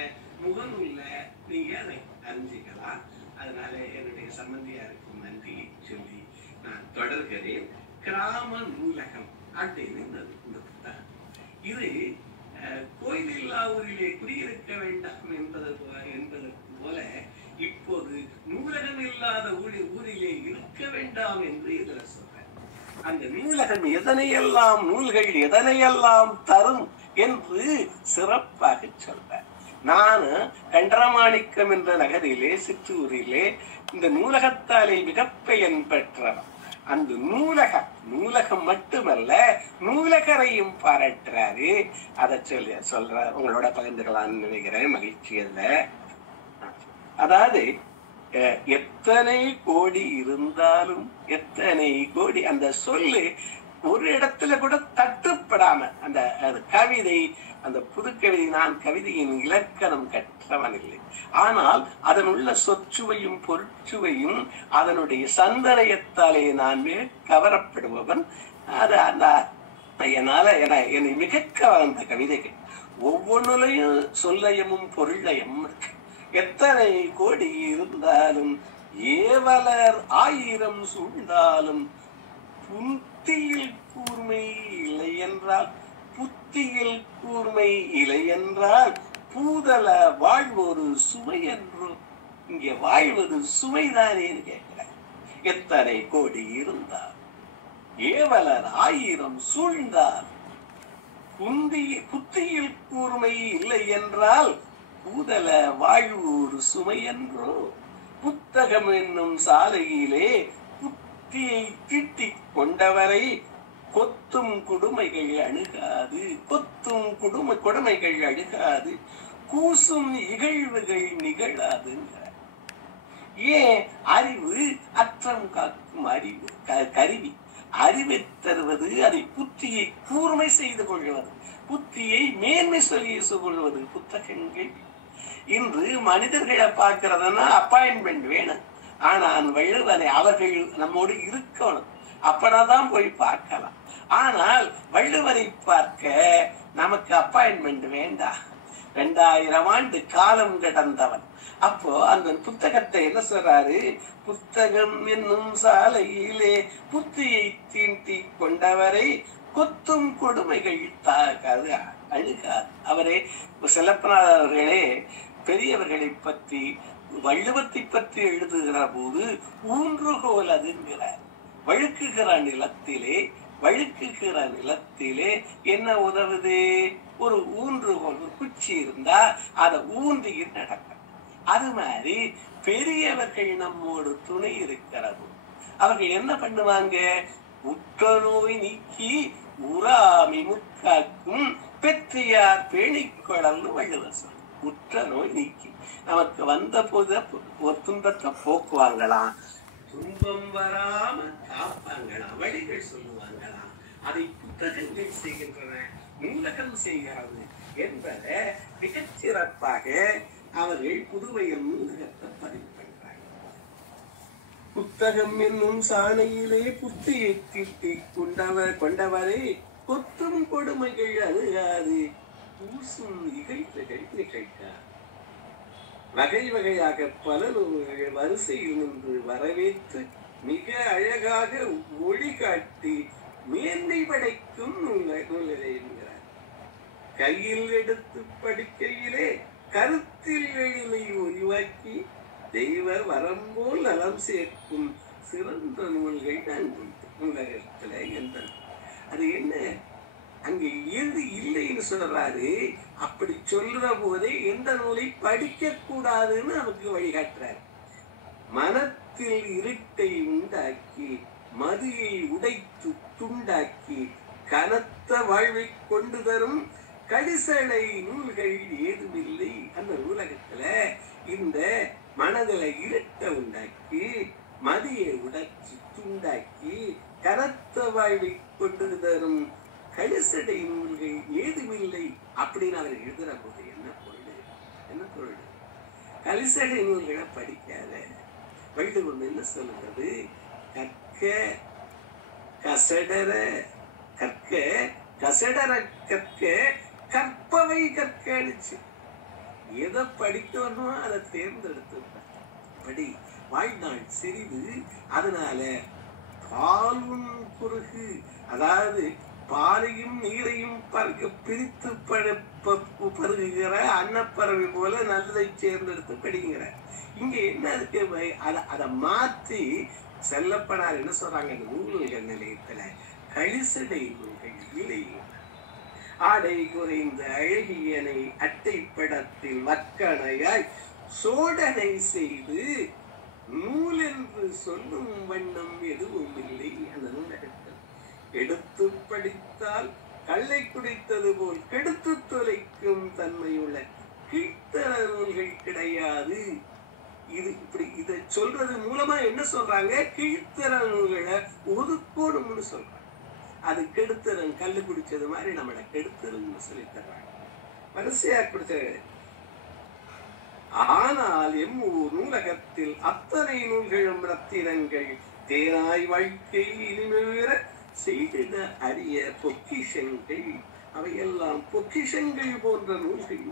முகநூல்ல நீங்க அதை அறிஞ்சிக்கலாம். அதனால என்னுடைய சம்பந்தியாருக்கும் நன்றி சொல்லி நான் தொடர்கிறேன். கிராம நூலகம் அப்படின்னு இந்த புத்தகம். இது கோயிலில்லா ஊரிலே குடியிருக்க வேண்டாம் என்பதற்கு போல இப்போது நூலகம் இல்லாத ஊரிலே இருக்க வேண்டாம் என்று இதுல சொல்றேன். அந்த நூலகம் எதனையெல்லாம், நூல்கள் எதனையெல்லாம் தரும் என்று சிறப்பாக சொல்றேன். நான் கண்டரமாணிக்கம் என்ற நகரிலே, சிற்றூரிலே இந்த நூலகத்தாலே மிக பயன் பெற்றவர். அந்த நூலகம் மட்டுமல்ல, நூலகரையும் பாராட்டுறாரு. அதை சொல்ற உங்களோட பகிர்ந்துக்கலாம்னு நினைக்கிறேன். மகிழ்ச்சி அல்ல. அதாவது எத்தனை கோடி இருந்தாலும், எத்தனை கோடி அந்த சொல்லு ஒரு இடத்துல கூட தட்டுப்பட கவரப்படாம அந்த கவிதை, அந்த புதுக்கவிதை, நான் கவிதையின் இலக்கணம் கற்றவன் இல்லை. ஆனால் அதன் உள்ள சொற்சுவையும் பொருட்சுவையும் அதனுடைய சந்தனயத்தாலே நான் கவரப்படுபவன். அது அந்த என்னை மிக கவர்ந்த கவிதைகள் ஒவ்வொன்றுலையும் சொல்லயமும் பொருளயமும் இருக்கு. எத்தனை கோடி இருந்தாலும் ஏவலர் 1000 சூழ்ந்தாலும் புத்தியில் கூர்மை இல்லை என்றால், புத்தியில் கூர்மை இல்லை என்றால் பூதல வாழ்வொரு சுவை என்றோ. இங்கே வாழ்வது சுவைதானே கேட்கிறேன். எத்தனை கோடி இருந்தால் ஏவலர் 1000 சூழ்ந்தால் புத்தியில் கூர்மை இல்லை என்றால் பூதல வாழ்வு ஒரு சுமை என்றோ. புத்தகம் என்னும் சாலையிலே புத்தியை தீட்டிக் கொண்டவரை கொத்தும் கொடுமைகள் அணுகாது, கொத்தும் கொடுமைகள் அணுகாது, கூசும் இகழ்வுகள் நிகழாதுங்க. ஏன்? அறிவு அற்றம் காக்கும் அறிவு கருவி. அறிவை தருவது, அதை புத்தியை கூர்மை செய்து கொள்வது, புத்தியை மேன்மை சொல்லி கொள்வது புத்தகங்கள். இன்று மனிதர்களை பார்க்கிறதுனா அப்பாயின்மெண்ட் வேணும். ஆனால் வள்ளுவனை அவர்கள் நம்மோடு இருக்கணும், அப்பதான் போய் பார்க்கலாம். ஆனால் வள்ளுவரை பார்க்க நமக்கு அப்பாயின்மெண்ட் வேண்டாம். 2000 ஆண்டு காலம் கடந்தவன். அப்போ அந்த புத்தகத்தை என்ன சொல்றாரு? புத்தகம் என்னும் சாலையிலே புத்தியை தீண்டி கொண்டவரை கொத்தும் கொடுமைகள் தாக்காது அழுகாது. அவரே செல்லப்பனார் அவர்களே பெரியவர்களை பற்றி, வள்ளுவத்தை பற்றி எழுதுகிற போது ஊன்றுகோல் அதுங்கிறார். வழுக்குகிற நிலத்திலே என்ன உதவுது? ஒரு ஊன்றுகோல், ஒரு குச்சி இருந்தா அதை ஊன்றி நடக்கும். அது மாதிரி பெரியவர்கள் நம்மோடு துணை இருக்கிறது. அவர்கள் என்ன பண்ணுவாங்க? உற்ற நோய் நீக்கி உறாமை முற்காக்கும் பெற்றியார் பேணிக்கொள்ளல்னு வள்ளுவர் சொல்ல. உற்ற நோய் நீக்கி நமக்கு வந்த போது ஒரு துன்பத்தை போக்குவாங்களாம், துன்பம் வராம காப்பாங்களாம், வழிகள் சொல்லுவாங்களாம். அதை புத்தகங்கள் செய்கின்றன, நூலகம் செய்கிறது என்பதை மிகச்சிறப்பாக அவர்கள் புதுவையில் நூலகத்தை பதிவு பண்றாங்க. புத்தகம் என்னும் சாணையிலே புத்தியை தீட்டி கொண்டவரை கொத்தும் கொடுமைகள் அணுகாது, பூசும் இகழ்வுகள் நிகழ்த்தார். வகை வகையாக பல நூல்கள் வரிசையில் நின்று வரவேற்று மிக அழகாக மொழி காட்டி மேன்மை படைக்கும் நூல்களை என்கிறார். கையில் எடுத்து படிக்கையிலே கருத்தில் எழிலை உருவாக்கி தெய்வ வரம்போல் நலம் சேர்க்கும் சிறந்த நூல்கள் நூலகத்துல எந்த. அது என்ன? அங்கே எது இல்லைன்னு சொல்றாரு. அப்படி சொல்ற போதே எந்த நூலை படிக்க கூடாதுன்னு நமக்கு வழிகாட்டுறாரு. மனத்தில் இருட்டை உண்டாக்கி மதியை உடைத்து துண்டாக்கி கனத்த வாழ்வை கொண்டு தரும் கடிசலை நூல்கள் ஏதுமில்லை. அந்த நூலகத்துல இந்த மனதில இருட்ட உண்டாக்கி மதியை உடைச்சு துண்டாக்கி கனத்த வாழ்வை கொண்டு தரும் கடிசடை நூல்கள் ஏதுமில்லை அப்படின்னு அவர் எழுதுற போது என்ன பொருள்? கலிசடை நூல்களை படிக்காத. வள்ளுவம் என்ன சொல்லுகிறது? கற்க கசடர கற்க கசடர கற்க கற்பவை கற்கடிச்சு. எதை படிக்கணுமோ அதை தேர்ந்தெடுத்து படி. வாழ்நாள் சிறிது, அதனால பாலும் குறுகு, அதாவது பாலையும் நீரையும் பிரித்து பருகுகிற அன்னப்பறவை போல நல்லதை தேர்ந்தெடுத்து படிங்கிற. இங்க என்ன இருக்கு? அதை மாற்றி செல்லப்பனார் என்ன சொல்றாங்க? நூல்கள் நிலையத்துல கழிசடை நூல்கள் இல்லை. ஆடை குறைந்த அழகியனை அட்டைப்படத்தில் மக்கணையாய் சோடனை செய்து நூல் என்று சொல்லும் வண்ணம் எதுவும் இல்லை. அந்த நூலகத்தில் எடுத்து படித்தால் கள்ளை குடித்தது போல் கெடுத்து தொலைக்கும் தன்மையுள்ள கீழ்த்தர நூல்கள் கிடையாது. இது இப்படி இதை சொல்றது மூலமா என்ன சொல்றாங்க? கீழ்த்தர நூல்களை ஒதுக்கோணும்னு சொல்றாங்க. அது கெடுத்துரும், கல்லு குடிச்சது மாதிரி நம்மளை கெடுத்துருன்னு சொல்லி தர்றாங்க. வரிசையா குடிச்ச. ஆனால் எம்மூர் நூலகத்தில் அத்தனை நூல்களும் ரத்தினங்கள் தேனாய் வாழ்க்கை இனிமேற செய்த அரிய பொக்கிஷங்கள், அவையெல்லாம் பொக்கிஷங்கள் போன்ற நூல்கள்.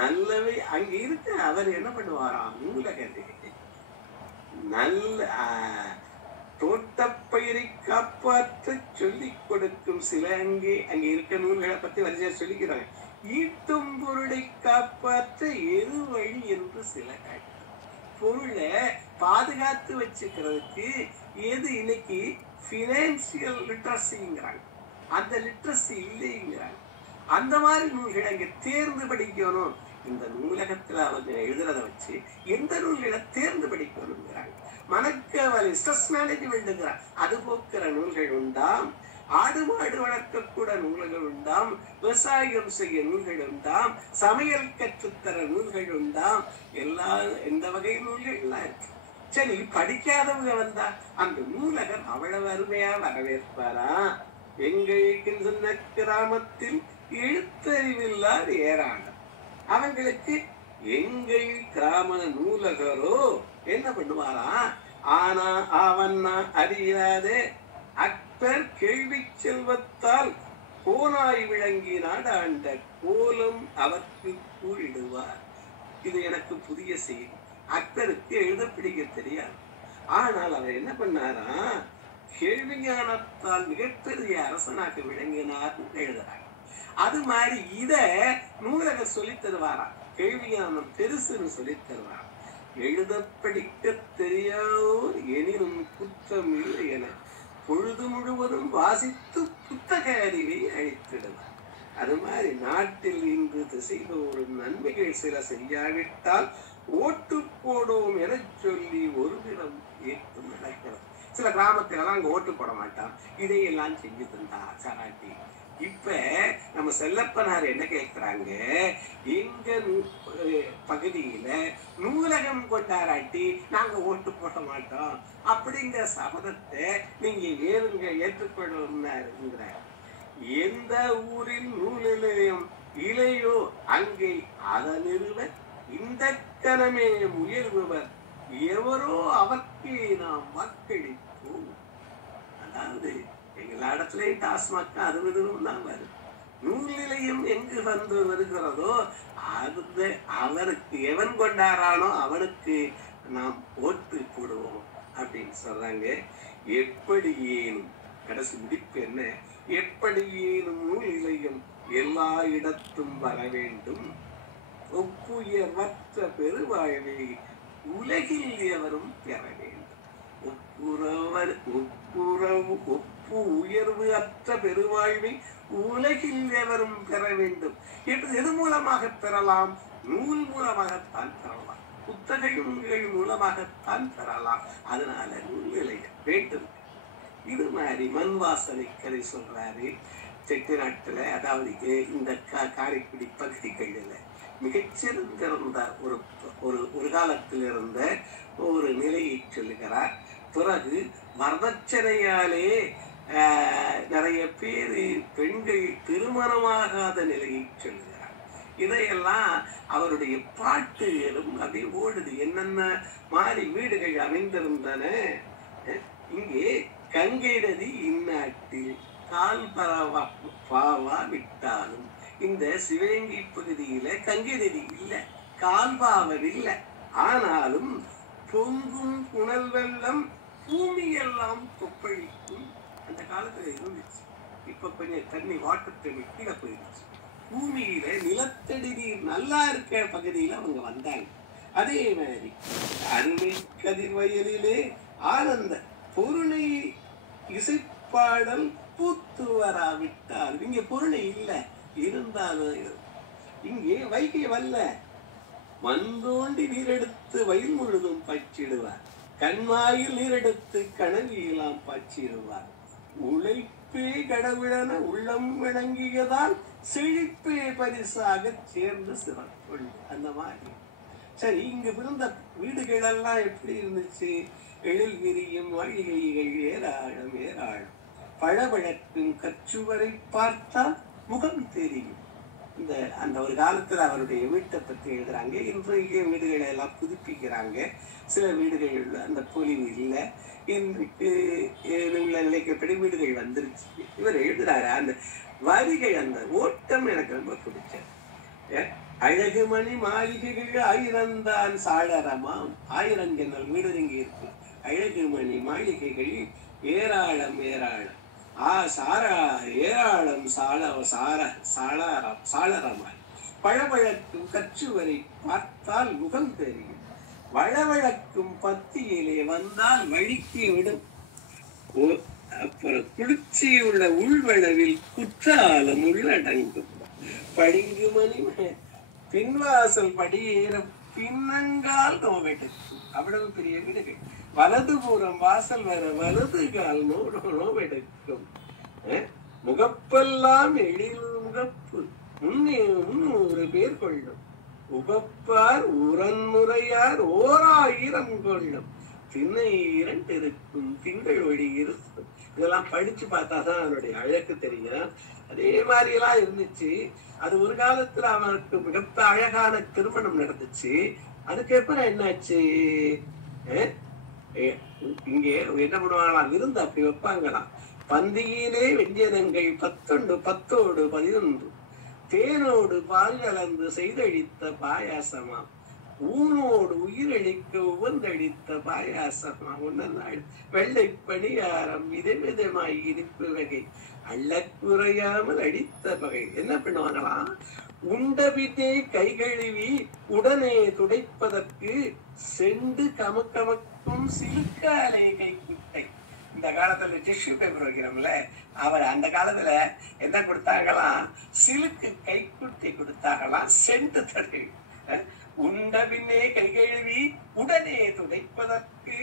நல்லவை அங்க இருக்க அவர் என்ன பண்ணுவாராம், நூலகத்தை நல்ல தோட்டப்பயிரை காப்பாற்ற சொல்லிக் கொடுக்கும் சில அங்கே இருக்க நூல்களை பத்தி வரிசையா சொல்லிக்கிறாங்க. ஈட்டும் பொருளை காப்பாற்ற எது வழி என்று சில பொருளை பாதுகாத்து வச்சுக்கிறதுக்கு எது இன்னைக்கு பினான்சியல் லிட்ரஸிங்கிறாங்க, அந்த லிட்ரஸி இல்லைங்கிறாங்க. அந்த மாதிரி நூல்களை அங்க தேர்ந்து படிக்கணும். இந்த நூலகத்துல அவங்க எழுதுறத வச்சு எந்த நூல்களை தேர்ந்து படிக்கணுங்கிறாங்க. மனக்கவலை ஸ்ட்ரெஸ் மேனேஜ்மெண்ட்ங்கிறாங்க, அது போக்குற நூல்கள் உண்டாம். ஆடு மாடு வளர்க்கக்கூட நூல்கள் உண்டாம், விவசாயம் செய்ய நூல்கள் உண்டாம், சமையல் கற்றுத்தர நூல்கள் உண்டாம், எந்த வகை நூல்கள் எல்லாம் இருக்கு. சரி, படிக்காதவங்க வந்தா அந்த நூலகர் அவ்வளவு அருமையா வரவேற்பாரா? எங்கள் சொன்ன கிராமத்தில் எழுத்தறிவில்லாத ஏறாங்க, அவங்களுக்கு எங்கள் கிராம நூலகரோ என்ன பண்ணுவாரா? ஆனா அவன்னா அறியாதே அக்பர் கேள்வி செல்வத்தால் கோனாய் விளங்கி நாடாண்ட கோலம் அவருக்கு கூறிடுவார். இது எனக்கு புதிய செய்தி. அக்பருக்கு எழுத பிடிக்க தெரியாது, ஆனால் அவர் என்ன பண்ணாரா, கேள்வி ஞானத்தால் மிகப்பெரிய அரசனாக விளங்கினார் எழுதுறாங்க. அது மாதிரி இத நூலக சொல்லி தருவாரா, கேள்வி ஞானம் பெருசுன்னு சொல்லி தருவாரா. எழுத படிக்க தெரியாதோர் எனினும் குற்றம் இல்லை என பொழுது முழுவதும் வாசித்து புத்தக அறிவை அழித்திடுவார். அது மாதிரி நாட்டில் இன்று திசைதோறும் நன்மைகள் சில செய்யாவிட்டால் ஓட்டு போடுவோம் என சொல்லி ஒரு தினம் ஏற்று நடக்கிறது. சில கிராமத்திலலாம் அங்க ஓட்டு போட மாட்டான், இதையெல்லாம் செஞ்சு தந்தா சராட்டி. இப்ப நம்ம செல்லப்பனார் என்ன கேட்கிறாங்க, எங்க பகுதியில நூலகம் கொண்டாராட்டி நாங்க ஓட்டு போட மாட்டோம் அப்படிங்கிற சபதத்தை நீங்க ஏற்றுக்கொள்ளுங்கிற. எந்த ஊரில் நூல் நிலையம் இலையோ அங்கே அதை நிறுவ இந்த கணமே முயல்பவர் எவரோ அவர்க்கே நாம் வாக்களிப்போம். அதாவது எங்கள் இடத்துல டாஸ்மாக் அது இதுவும் தான் வரும். நூல் நிலையம் எங்கு வந்து வருகிறதோ அது அவருக்கு எவன் கொண்டாரானோ அவனுக்கு நாம் ஓட்டு போடுவோம் அப்படின்னு சொல்றாங்க. எப்படியேனும் கடைசி முடிப்பு என்ன, எப்படியேனும் நூல் நிலையம் எல்லா இடத்தும் வர வேண்டும். ஒப்புயர்வற்ற பெருவாழ்வை உலகில் எவரும் பெற வேண்டும். ஒப்பு உயர்வு அற்ற பெருவாழ்வை உலகில் எவரும் பெற வேண்டும். எது மூலமாக பெறலாம்? நூல் மூலமாகத்தான் பெறலாம், புத்தகங்கள் மூலமாகத்தான் பெறலாம். அதனால நூல் நிலையம் வேண்டும். இது மாதிரி மண் வாசனை கதை சொல்றாரு. செட்டிநாட்டுல, அதாவது இந்த காரைக்குடி பகுதிகளில் மிகச்சிறந்த ஒரு காலத்தில் இருந்த ஒரு நிலையை சொல்லுகிறார். பிறகு வரதட்சணையாலே நிறைய பேர் பெண்கள் திருமணமாகாத நிலையை சொல்லுகிறார். இதையெல்லாம் அவருடைய பாட்டுகளும் அப்படியே ஓடுது. என்னென்ன மாதிரி வீடுகள் அமைந்திருந்தன. இங்கே கங்கை நதி இந்நாட்டில் கால் பாவா விட்டாலும் இந்த சிவகங்கை பகுதியில கங்கை நதி இல்லை, கால்பாவல் இல்லை. ஆனாலும் பொங்கும் புனல் வெள்ளம் பூமி எல்லாம் கொப்பளிக்கும். அந்த காலத்துல இருந்துச்சு. இப்ப கொஞ்சம் தண்ணி வாட்டர் தண்ணி கீழே போயிருச்சு. பூமியில நிலத்தடி நீர் நல்லா இருக்கிற பகுதியில அவங்க வந்தாங்க. அதே மாதிரி அருமை கதிர்வயலிலே ஆனந்த பொருளை இசைப்பாடல் பூத்து வராவிட்டால், இங்க பொருளை இல்லை இருந்தாலும் இங்கே வைகை வல்ல மந்தோண்டி நீரெடுத்து வயல் முழுதும் பச்சிடுவார், கண்மாயில் நீரெடுத்து கணவியெல்லாம் பச்சிடுவார். உழைப்பே கடவுளன உள்ளம் விளங்கியதால் செழிப்பே பரிசாக சேர்ந்து சிறப்புள். அந்த மாதிரி சரி, இங்க இருந்த வீடுகள் எல்லாம் எப்படி இருந்துச்சு? எழில் விரியும் மாளிகைகள் ஏராளம் ஏராளம். பழவழக்கும் கச்சுவரை பார்த்தால் முகம் தெரியும். இந்த அந்த ஒரு காலத்துல அவருடைய வீட்டை பத்தி எழுதுறாங்க. இன்றைக்கு வீடுகளை எல்லாம் புதுப்பிக்கிறாங்க. சில வீடுகள் அந்த பொலிவு இல்லை. இன்றைக்கு உள்ள நிலைக்கப்படி வீடுகள் வந்துருச்சு. இவர் எழுதுறாரு அந்த வரிகள், அந்த ஓட்டம் எனக்கு ரொம்ப பிடிச்சது. அழகுமணி மாளிகைகள் ஆயிரந்தான் சாளரமாம். 1000 ஜன்னல் வீடு இங்கே இருக்கு. அழகுமணி மாளிகைகள் ஏராளம் ஏராளம் ஏராளம் சாளரமாய் பழவழக்கும் கச்சுவரை பார்த்தால் முகம் தெரியும். வளவழக்கும் பத்தியிலே வந்தால் வழிக்கு விடும். அப்புறம் குளிர்ச்சியுள்ள உள்வளவில் குற்றாலம் உள்ளடங்கும். பளிங்குமணி பின்வாசல் படியேற பின்னங்கால் நோவெடுக்கும். அவ்வளவு பெரிய வீடுகள். வலதுபுறம் வாசல் வர வலது கால் நோவெடுக்கும். முகப்பெல்லாம் எழில் முகப்பு 300 பேர் கொள்ளும். உகப்பார் உரன்முறையார் 1000 கொள்ளும். திண்ணை 2 இருக்கும், திங்கள் ஒளி இருக்கும். இதெல்லாம் படிச்சு பார்த்தாதான் அவனுடைய அழகு தெரியும். அதே மாதிரி எல்லாம் இருந்துச்சு. அது ஒரு காலத்துல அவனுக்கு மிக அழகான திருமணம் நடந்துச்சு. அதுக்கப்புறம் என்னாச்சு, இங்க என்ன பண்ணுவாங்களாம், விருந்து அப்படி வைப்பாங்களாம். பந்தியிலே வெஞ்சனங்கள் 10 11 தேனோடு பால் கலந்து செய்தழித்த பாயாசமாம். ஊனோடு உயிரளிக்க உவந்தளித்த பாயாசமா. ஒன்னாள் வெள்ளை பணியாரம் விதவிதமாய் இனிப்பு வகை அள்ளக்குறையாமல் அடித்த வகை. என்ன பண்ணுவாங்களாம், உண்டபித்தே கை கழுவி உடனே துடைப்பதற்கு செண்டு கமக்கமக்கும் சிலுக்காலை கைக்குட்டை. இந்த காலத்துல டிஷ்யூ பேப்பர் வைக்கிறோம்ல, அவர் அந்த காலத்துல என்ன கொடுத்தாங்களாம், சிலுக்கு கைக்குட்டை கொடுத்தாங்களாம். செண்டு தடவை உண்ட பின்னே கை கழுவி உடனே துடைப்பதற்கு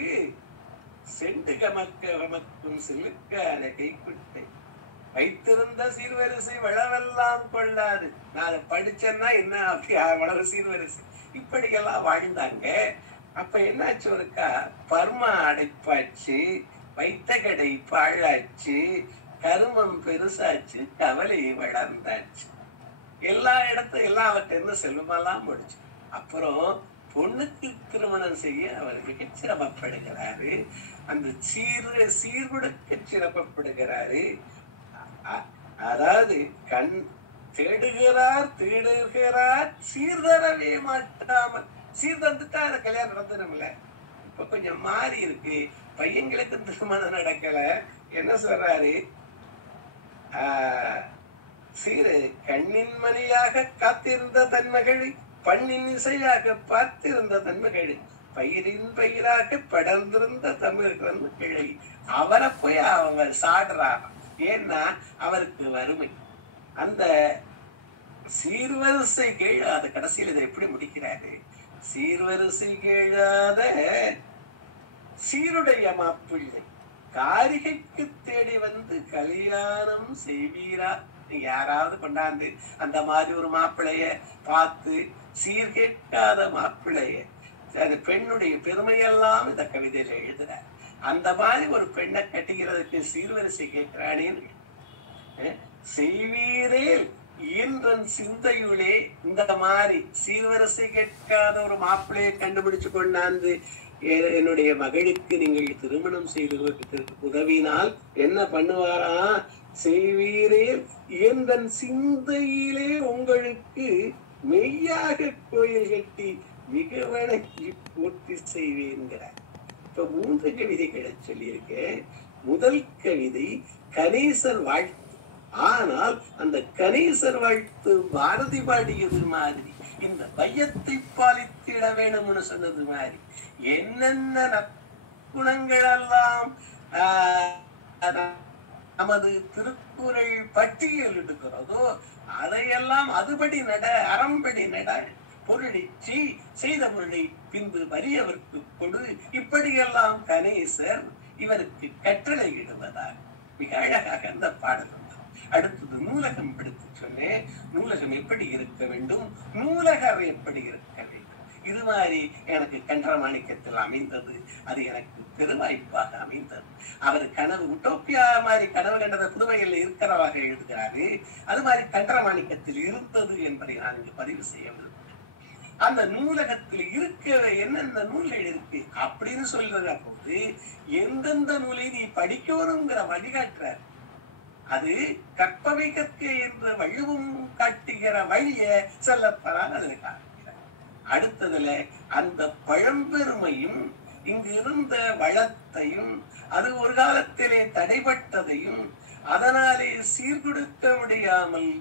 செண்டு கமக்கும் சிலுக்கான கைக்குட்டை. வைத்திருந்த சீர்வரிசை வளவெல்லாம் கொள்ளாது. நான் அதை படிச்சேன்னா என்ன அப்படி வளர சீர்வரிசை. இப்படியெல்லாம் வாழ்ந்தாங்க. அப்ப என்னாச்சு, ஒருக்கா பர்மா அடைப்பாச்சு, வைத்த கடை பாழாச்சு, கருமம் பெருசாச்சு, கவலை வளர்ந்தாச்சு. எல்லா இடத்தையும் எல்லாவற்றிலிருந்து செல்வமெல்லாம் முடிச்சு. அப்புறம் பொண்ணுக்கு திருமணம் செய்ய அவர் மிக சிரமப்படுகிறாரு. அந்த சீர்குடுக்க சிரமப்படுகிறாரு. அதாவது கண் தேடுகிறார் சீர்தரவே மாட்டாமல். சீர்தந்துட்டா அந்த கல்யாணம் நடத்தணும்ல. இப்ப கொஞ்சம் மாறி இருக்கு. பையங்களுக்கு திருமணம் நடக்கல. என்ன சொல்றாரு, சீரு கண்ணின் மணியாக காத்திருந்த தன்மகளை பண்ணின் இசையாக பார்த்திருந்த தன்மகளை பயிரின் பயிராக படர்ந்திருந்த தமிழ் கிழை. அவரை போய் அவங்க சாடுறாங்க. ஏன்னா அவருக்கு வறுமை. அந்த சீர்வரிசை கேளாத, கடைசியில் இதை எப்படி முடிக்கிறாரு, சீர்வரிசை கேளாத சீருடைய மாப்பிள்ளை காரிகைக்கு தேடி வந்து கல்யாணம் செய்வீரா. நீங்க யாராவது கொண்டாந்து அந்த மாதிரி ஒரு மாப்பிள்ளைய பார்த்து, சீர் கேட்காத மாப்பிள்ளைய, அந்த பெண்ணுடைய பெருமையெல்லாம் இந்த கவிதையில எழுதுறார். அந்த மாதிரி ஒரு பெண்ணை கட்டிக்கிறதுக்கு சீர்வரிசை கேட்கிறானேன்னு செய்வீரேல் ஈன்றன் சிந்தையுளே. இந்த மாதிரி சீர்வரிசை கேட்காத ஒரு மாப்பிள்ளையை கண்டுபிடிச்சு கொண்டாந்து என்னுடைய மகளுக்கு நீங்கள் திருமணம் செய்து உதவினால் என்ன பண்ணுவாரா, செய்வீரேல் ஈன்றன் சிந்தையிலே உங்களுக்கு மெய்யாக கோயில் கட்டி மிக வணங்கி பூர்த்தி செய்வேங்கிறார். இப்ப 3 கவிதைகளை சொல்லியிருக்கேன். முதல் கவிதை கணேசர் வாழ்த்து. ஆனால் அந்த கணேசர் வாழ்த்து பாரதி பாடியது மாதிரி, இந்த பையத்தை பாலித்திட வேணும்னு சொன்னது மாதிரி, என்னென்ன குணங்கள் எல்லாம் நமது திருக்குறள் பட்டியல் எடுக்கிறதோ அதையெல்லாம் அதுபடி நட, அறம்படி நட, பொருளிச்சி செய்த பொருளை பின்பு வறியவர்க்கு கொடு. இப்படியெல்லாம் கணேசர் இவருக்கு கட்டளை இடுவதாக மிக அழகாக அந்த பாடல். அடுத்தது நூலகம் எடுத்து சொன்னேன். நூலகம் எப்படி இருக்க வேண்டும், நூலகர் எப்படி இருக்க வேண்டும். இது மாதிரி எனக்கு கண்டமாணிக்கத்தில் அமைந்தது. அது எனக்கு பெருவாய்ப்பாக அமைந்தது. அவர் கனவு உட்டோப்பியா மாதிரி கனவு கண்டத புதுவையில் இருக்கிறவாக எழுதுகிறாரு. அது மாதிரி கண்டமாணிக்கத்தில் இருந்தது என்பதை நான் இங்கு பதிவு செய்ய விரும்புகிறேன். அந்த நூலகத்தில் இருக்க என்னென்ன நூல்கள் இருக்கு அப்படின்னு சொல்ற போது எந்தெந்த நூலை நீ படிக்கணுங்கிற வழிகாட்டுற. அது கற்பவை கற்க என்ற வழுவும் காட்டுகிற வழிய செல்லப்படாது அதுல காட்டுகிறார். அடுத்ததுல அந்த பழம்பெருமையும் இங்கு இருந்த வளத்தையும் அது ஒரு காலத்திலே தடைபட்டதையும் அதனாலே சீர்கொடுக்க முடியாமல்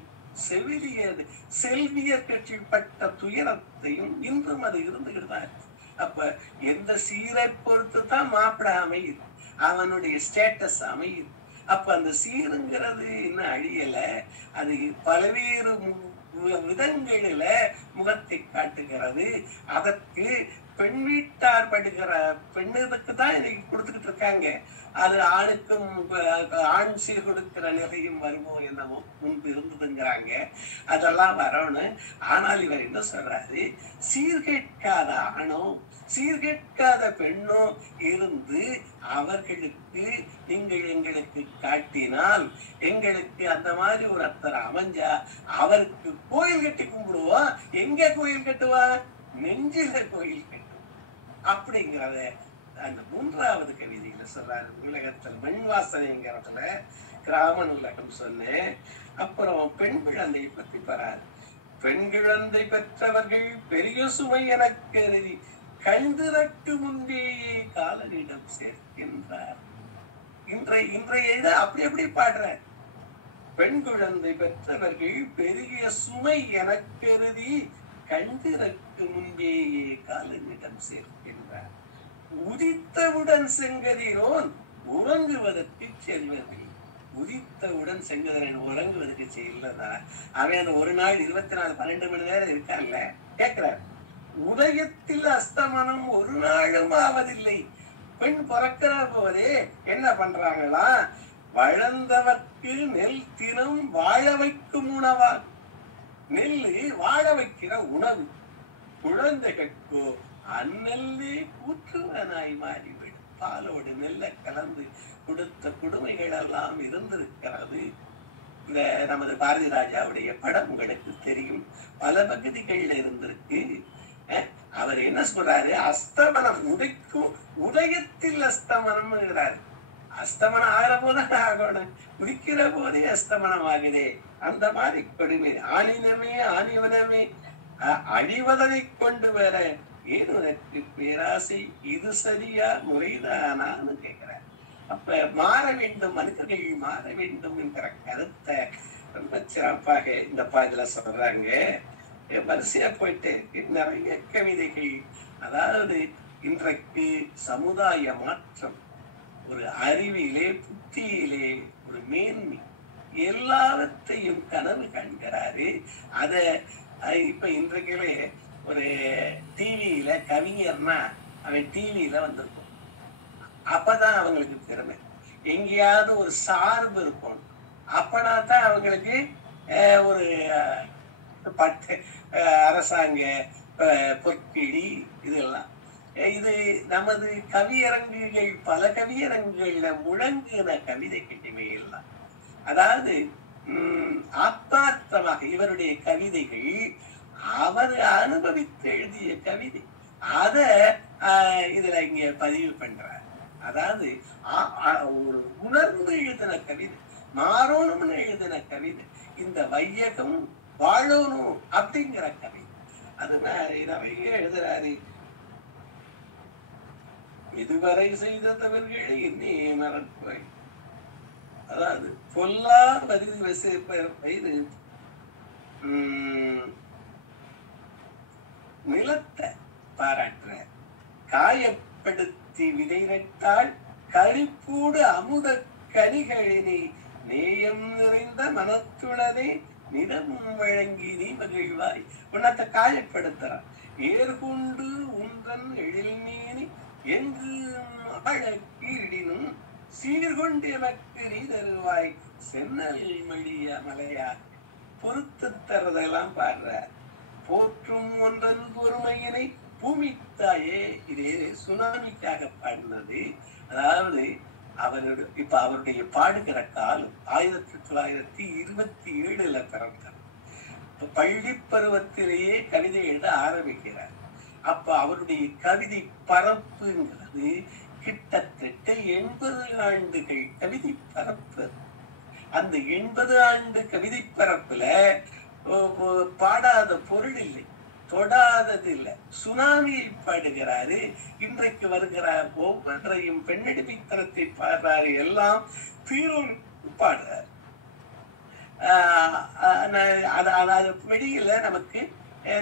செல்வியர் கட்சிப்பட்ட துயரத்தையும் இன்றும் அது இருந்துகிட்டுதான். அப்ப எந்த சீரை பொறுத்து தான் மாப்பிட அமையுது, அவனுடைய ஸ்டேட்டஸ் அமையுது. அப்ப அந்த சீருங்கிறது இன்னும் அழியல. அது பல்வேறு விதங்களில முகத்தை காட்டுகிறது. அதற்கு பெண் வீட்டார் படுகிற பெண்ணுக்கு தான் இன்னைக்கு கொடுத்துக்கிட்டு இருக்காங்க. அது ஆணுக்கும் ஆண் சீர் கொடுக்கிற நிலையும் வருமோ என்னமோ முன்பு இருந்ததுங்கிறாங்க. அதெல்லாம் வரணும். ஆனால் இவர் என்ன சொல்றாரு, சீர்கேட்காத ஆணோ சீர்கேட்காத பெண்ணோ இருந்து அவர்களுக்கு நீங்கள் எங்களுக்கு காட்டினால் எங்களுக்கு அந்த மாதிரி ஒரு அத்தரை அமைஞ்சா அவருக்கு கோயில் கட்டி கும்பிடுவோம். எங்க கோயில் கட்டுவா? நெஞ்சில கோயில் கட்டுவோம் அப்படிங்கிறத அந்த 3வது கவிதையில சொல்றாரு. நூலகத்தில் மண் வாசனைங்கிறதுல கிராம நூலகம் சொன்னேன். அப்புறம் பெண் குழந்தை பத்தி பறாரு. பெண் குழந்தை பெற்றவர்கள் பெரிய சுமை எனக்கு கருதி கழுதிரட்டு முன்பேயே காலனிடம் சேர்க்கின்றார். இன்றைய இதை அப்படி பாடுற. பெண் குழந்தை பெற்றவர்கள் பெரிய சுமை எனக்கு கருதி கழுதிரட்டு முன்பேயே காலனிடம் சேர்க்கின்றார். உதித்தவுடன் செங்கதிரோன் உறங்குவதற்கு செல்வதில்லை. உதித்தவுடன் செங்கதிரன் உறங்குவதற்கு செல்லதா? அவன் ஒரு நாள் 24 12 மணி நேரம் இருக்கான்ல கேட்கிறார். உதயத்தில் அஸ்தமனம் ஒரு நாளும் ஆவதில்லை. பெண் பிறக்கிற போதே என்ன பண்றாங்களா? வளர்ந்தவர்க்கு நெல் தினம் வாழ வைக்கும் உணவா. நெல்லு வாழ வைக்கிற உணவு. குழந்தைகளுக்கோ அந்நெல்லே கூற்றுவனாய் மாறிவிடும். பாலோடு நெல்லை கலந்து கொடுத்த கொடுமைகள் எல்லாம் இருந்திருக்கிறது. இந்த நமது பாரதி ராஜாவுடைய படம் உங்களுக்கு தெரியும். பல பகுதிகள்ல இருந்திருக்கு. அவர் என்ன சொல்றாரு, அஸ்தமனம் உதைக்கும் உதயத்தில் அஸ்தமனம். அஸ்தமனம் ஆகிற போதான் ஆகணும், உதிக்கிற போதே அஸ்தமனம் ஆகுதே. அந்த மாதிரி கொடுமை. ஆணினமே ஆணிவனமே அழிவதனை கொண்டு வர ஏன் உனக்கு பேராசை? இது சரியா முறைதானான்னு கேட்கிறார். அப்ப மாற வேண்டும், மனிதர்கள் மாற வேண்டும் என்கிற கருத்தை ரொம்ப சிறப்பாக இந்த பாதில சொல்றாங்க. வரிசையா போயிட்டு நிறைய கவிதைகள். அதாவது இன்றைக்கு சமுதாய மாற்றம், ஒரு அறிவிலே புத்தியிலே ஒரு மேன்மை, எல்லாவற்றையும் கனவு காண்கிறாரு. அத இப்ப இன்றைக்கே ஒரு டிவியில கவிஞர்னா அவன் டிவியில வந்திருக்கும். அப்பதான் அவங்களுக்கு திறமை. எங்கேயாவது ஒரு சார்பு இருக்கும், அப்பனா தான் அவங்களுக்கு ஒரு பட்டு அரசாங்க பொற்கிழி இதெல்லாம். இது நமது கவியரங்குகள், பல கவியரங்குகள்ல முழங்குன கவிதை கட்டிமை எல்லாம். அதாவது ஆத்மார்த்தமாக இவருடைய கவிதைகள் அவர் அனுபவித்து எழுதிய கவிதை, அத இதுல இங்க பதிவு பண்றார். அதாவது ஒரு உணர்ந்து எழுதின கவிதை, மாறணும்னு எழுதின கவிதை, இந்த வையகம் வாழணும் அப்படிங்கிற கவிதை. அது மாதிரி நிறைய எழுதுறாரு. இதுவரை செய்த தவறுகளை என்னே மறப்பாய். அதாவது பொல்லா வரிது வசைப்பது நிலத்தை பாராட்டுற, காயப்படுத்தி விதை நட்டால் கரிப்பூடு அமுத கனிகளினை நேயம் நிறைந்த மனத்துடனே நிலமும் வழங்கி நீ மகிழ்வாய். உன்னத்தை காயப்படுத்துறான். ஏற்கொண்டு உன்றன் எழில் மீனி எங்கு மழக்கீரிடினும் சீர்கொண்டு எனக்கு நீ தருவாய் சென்னல் மழிய மலையா. பொறுத்து தரதெல்லாம் பாடுற. போற்றும் ஒன்றன் பொறுமையினை பூமி தாயே இது சுனாமிக்காக பாடினது. அதாவது அவருடைய பாடுகிற காலம் 1927 பிறந்தார். பள்ளி பருவத்திலேயே கவிதை எழுத ஆரம்பிக்கிறார். அப்ப அவருடைய கவிதை பரப்புங்கிறது கிட்டத்தட்ட 80 ஆண்டுகள் கவிதை பரப்பு. அந்த 80 ஆண்டு கவிதை பரப்புல பாடாத பொருள் இல்லை, தொடாதது இல்லை. சுனாமியை பாடுகிறாரு. இன்றைக்கு வருகிற ஒவ்வொன்றையும் பெண்ணடிமைத்தனத்தை பாடுறாரு, எல்லாம் தீரும் பாடுறாரு. அது வெளியில நமக்கு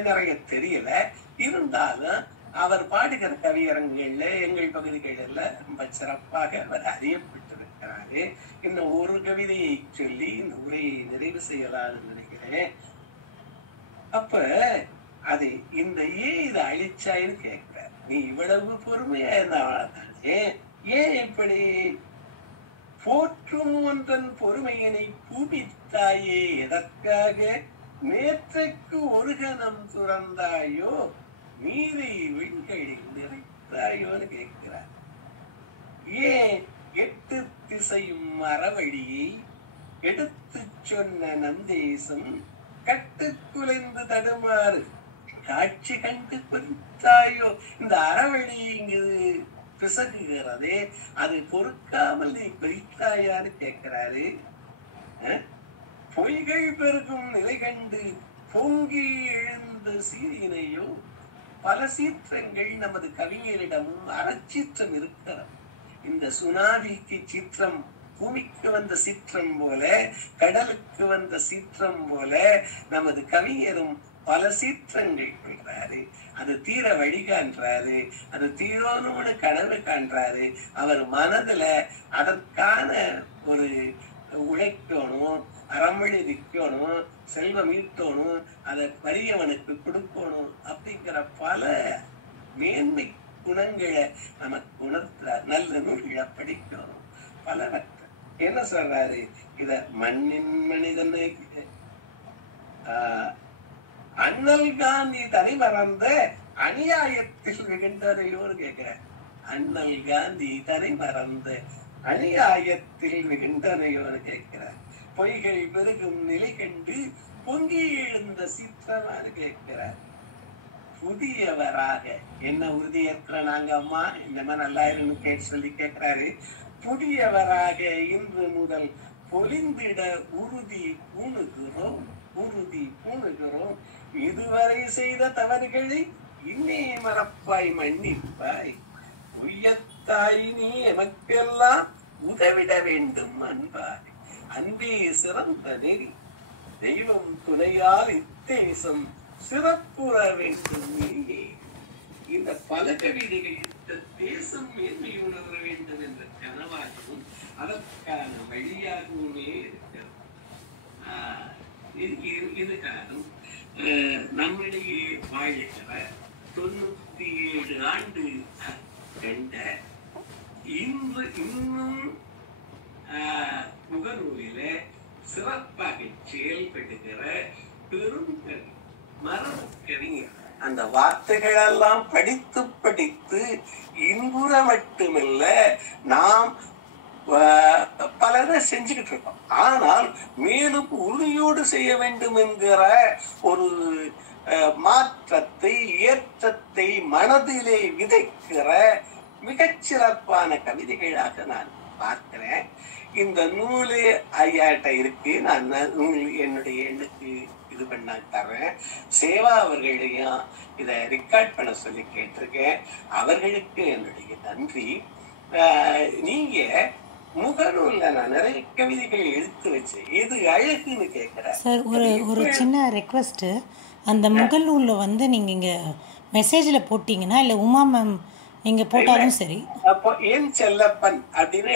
நிறைய தெரியல. இருந்தாலும் அவர் பாடுகிற கவியரங்குகள்ல எங்கள் பகுதிகளில் ரொம்ப சிறப்பாக அவர் அறியப்பட்டிருக்கிறாரு. இந்த ஒரு கவிதையை சொல்லி இந்த உரையை நிறைவு செய்யலாம்னு நினைக்கிறேன். அப்ப அது இந்த ஏன் இதை அழிச்சாயின்னு கேட்கிறார். நீ இவ்வளவு பொறுமையா இருந்தாலே ஏன் இப்படி போற்றும் ஒன்றன் பொறுமையினை பூமித்தாயே எதற்காக நேற்றைக்கு ஒரு கணம் துறந்தாயோ நீரை விண்களில் நிறைத்தாயோன்னு கேட்கிறார். ஏன் 8 திசையும் அறவழியை எடுத்து சொன்ன நந்தேசம் கட்டுக்குலைந்து தடுமாறு காட்சி கண்டு குறித்தாயோ. இந்த அறவழி இங்கு பிசகுகிறதே, அது பொறுக்காமல் நீ குறித்தாயான்னு கேட்கிறாரு. பொய்கள் பெருகும் நிலை கண்டு பொங்கி எழுந்த சீரினையோ. பல சீற்றங்கள் நமது கவிஞரிடமும் அறச்சீற்றம் இருக்கிறது. இந்த சுனாமிக்கு சீற்றம் பூமிக்கு வந்த சீற்றம் போல, கடலுக்கு வந்த சீற்றம் போல நமது கவிஞரும் பல சீற்றங்கள் கொள்றாரு. அது தீர வழி காண்றாரு, அது தீரோன்னு கனவு காண்றாரு. அவர் மனதுல அதற்கான ஒரு உழைக்கணும், அறமொழி விற்கணும், செல்வம் ஈட்டணும், அதை வறியவனுக்கு கொடுக்கணும் அப்படிங்கிற பல மேன்மை குணங்களை நமக்கு உணர்த்துறார். நல்ல நூல்களை படிக்கணும், பலவற்றை. என்ன சொல்றாரு? இத மண்ணின் மனிதனை அண்ணல் காந்தி தனி மறந்த அநியாயத்தில் மிகுந்ததையோடு கேட்கிற. அண்ணல் காந்தி தனி மறந்த அநியாயத்தில் மிகுந்ததையோடு கேட்கிறார். பொய்கள் பெருகும் நிலை கண்டு பொங்கி எழுந்த சீற்றமானு கேட்கிறார். புதியவராக என்ன உறுதியேற்ற நாங்க அம்மா இந்த மாதிரி நல்லா இருக்குன்னு கேட்டு சொல்லி கேட்கிறாரு. புதியவராக இன்று முதல் பொலிந்திட உறுதி பூணுகிறோம், உறுதி பூணுகிறோம். இதுவரை செய்த தவறுகளை இன்னே மறப்பாய் மன்னிப்பாய். உய்யத்தாய் நீ எமக்கெல்லாம் உதவிட வேண்டும் அன்பாய். அன்பே சிறந்த நெறி, தெய்வம் துணையால் இத்தேசம் சிறப்புற வேண்டும். இந்த பல கவிதைகள் இந்த தேசம் மேன்மை உணர வேண்டும் என்ற கனவாகவும் அதற்கான வழியாகவுமே இருக்கிறது. இது காரணம். நம்மிடையே வாழ்கிற 97 ஆண்டு கண்ட இன்னும் முகநூலில சிறப்பாக செயல்படுகிற பெரும் மரபு கவிஞர். அந்த வார்த்தைகள் எல்லாம் படித்து படித்து இன்புற மட்டுமில்ல, நாம் பலரை செஞ்சுக்கிட்டு இருக்கோம். ஆனால் மேலும் உறுதியோடு செய்ய வேண்டும் என்கிற ஒரு மாற்றத்தை, ஏற்றத்தை மனதிலே விதைக்கிற மிகச்சிறப்பான கவிதைகளாக நான் பார்க்கிறேன். இந்த நூலு ஐயாட்ட இருக்கு. நான் என்னுடைய எண்ணுக்கு இது பண்ண தர்றேன். சேவா அவர்களையும் இதை ரெக்கார்ட் பண்ண சொல்லி கேட்டிருக்கேன். அவர்களுக்கு என்னுடைய நன்றி. நீங்க முகநூல்ல நான் நிறைய கவிதைகள் எடுத்து வச்சு இது அழகுன்னு கேட்கிறேன் சார். ஒரு சின்ன ரெக்வஸ்ட். அந்த முகநூல்ல வந்து நீங்க இங்க மெசேஜ்ல போட்டீங்கன்னா இல்ல உமா மேம் நீங்க போட்டாலும் சரி. அப்போ என் செல்லப்பன் அப்படின்னு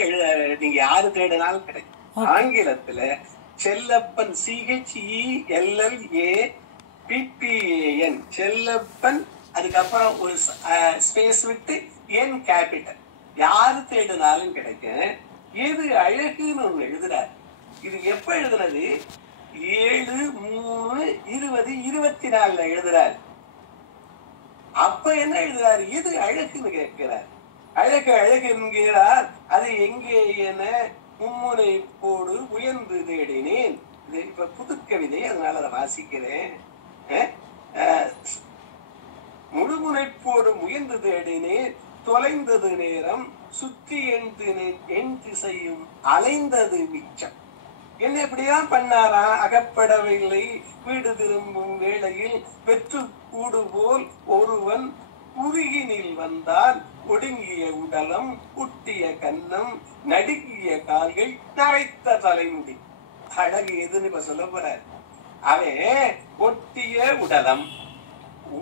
நீங்க யாரு தேடினாலும் கிடைக்கும். ஆங்கிலத்துல செல்லப்பன் CHELLAPPAN செல்லப்பன், அதுக்கப்புறம் ஒரு ஸ்பேஸ் விட்டு என் கேபிட்டல். யாரு தேடினாலும் கிடைக்கும். எது அழகுன்னு ஒண்ணு எழுதுறாரு. இது எப்ப எழுதுனது? 7/3/2024 எழுதுறாரு. அப்ப என்ன எழுதுறாரு, எது அழகுன்னு கேட்கிறார். அழகு அழகு என்கிறார், அது எங்கே என மும்முனை போடு உயர்ந்து தேடினேன். இது இப்ப புது கவிதை, அதனால அதை வாசிக்கிறேன். முழுமுனைப்போடு முயன்று தேடினேன், தொலைந்தது நேரம், சுற்றி என் திசையும் அலைந்தது மிச்சம். என்ன இப்படிதான் பண்ணாரா, அகப்படவில்லை வீடு திரும்பும் வேளையில் வெற்று கூடு போல் ஒருவன் உருகினில் வந்தால் ஒடுங்கிய உடலம், குட்டிய கன்னம், நடுங்கிய கால்கள், நரைத்த தலைமுடி. அழகு எதுன்னு இப்ப சொல்ல போற. அவன் ஒட்டிய உடலம்,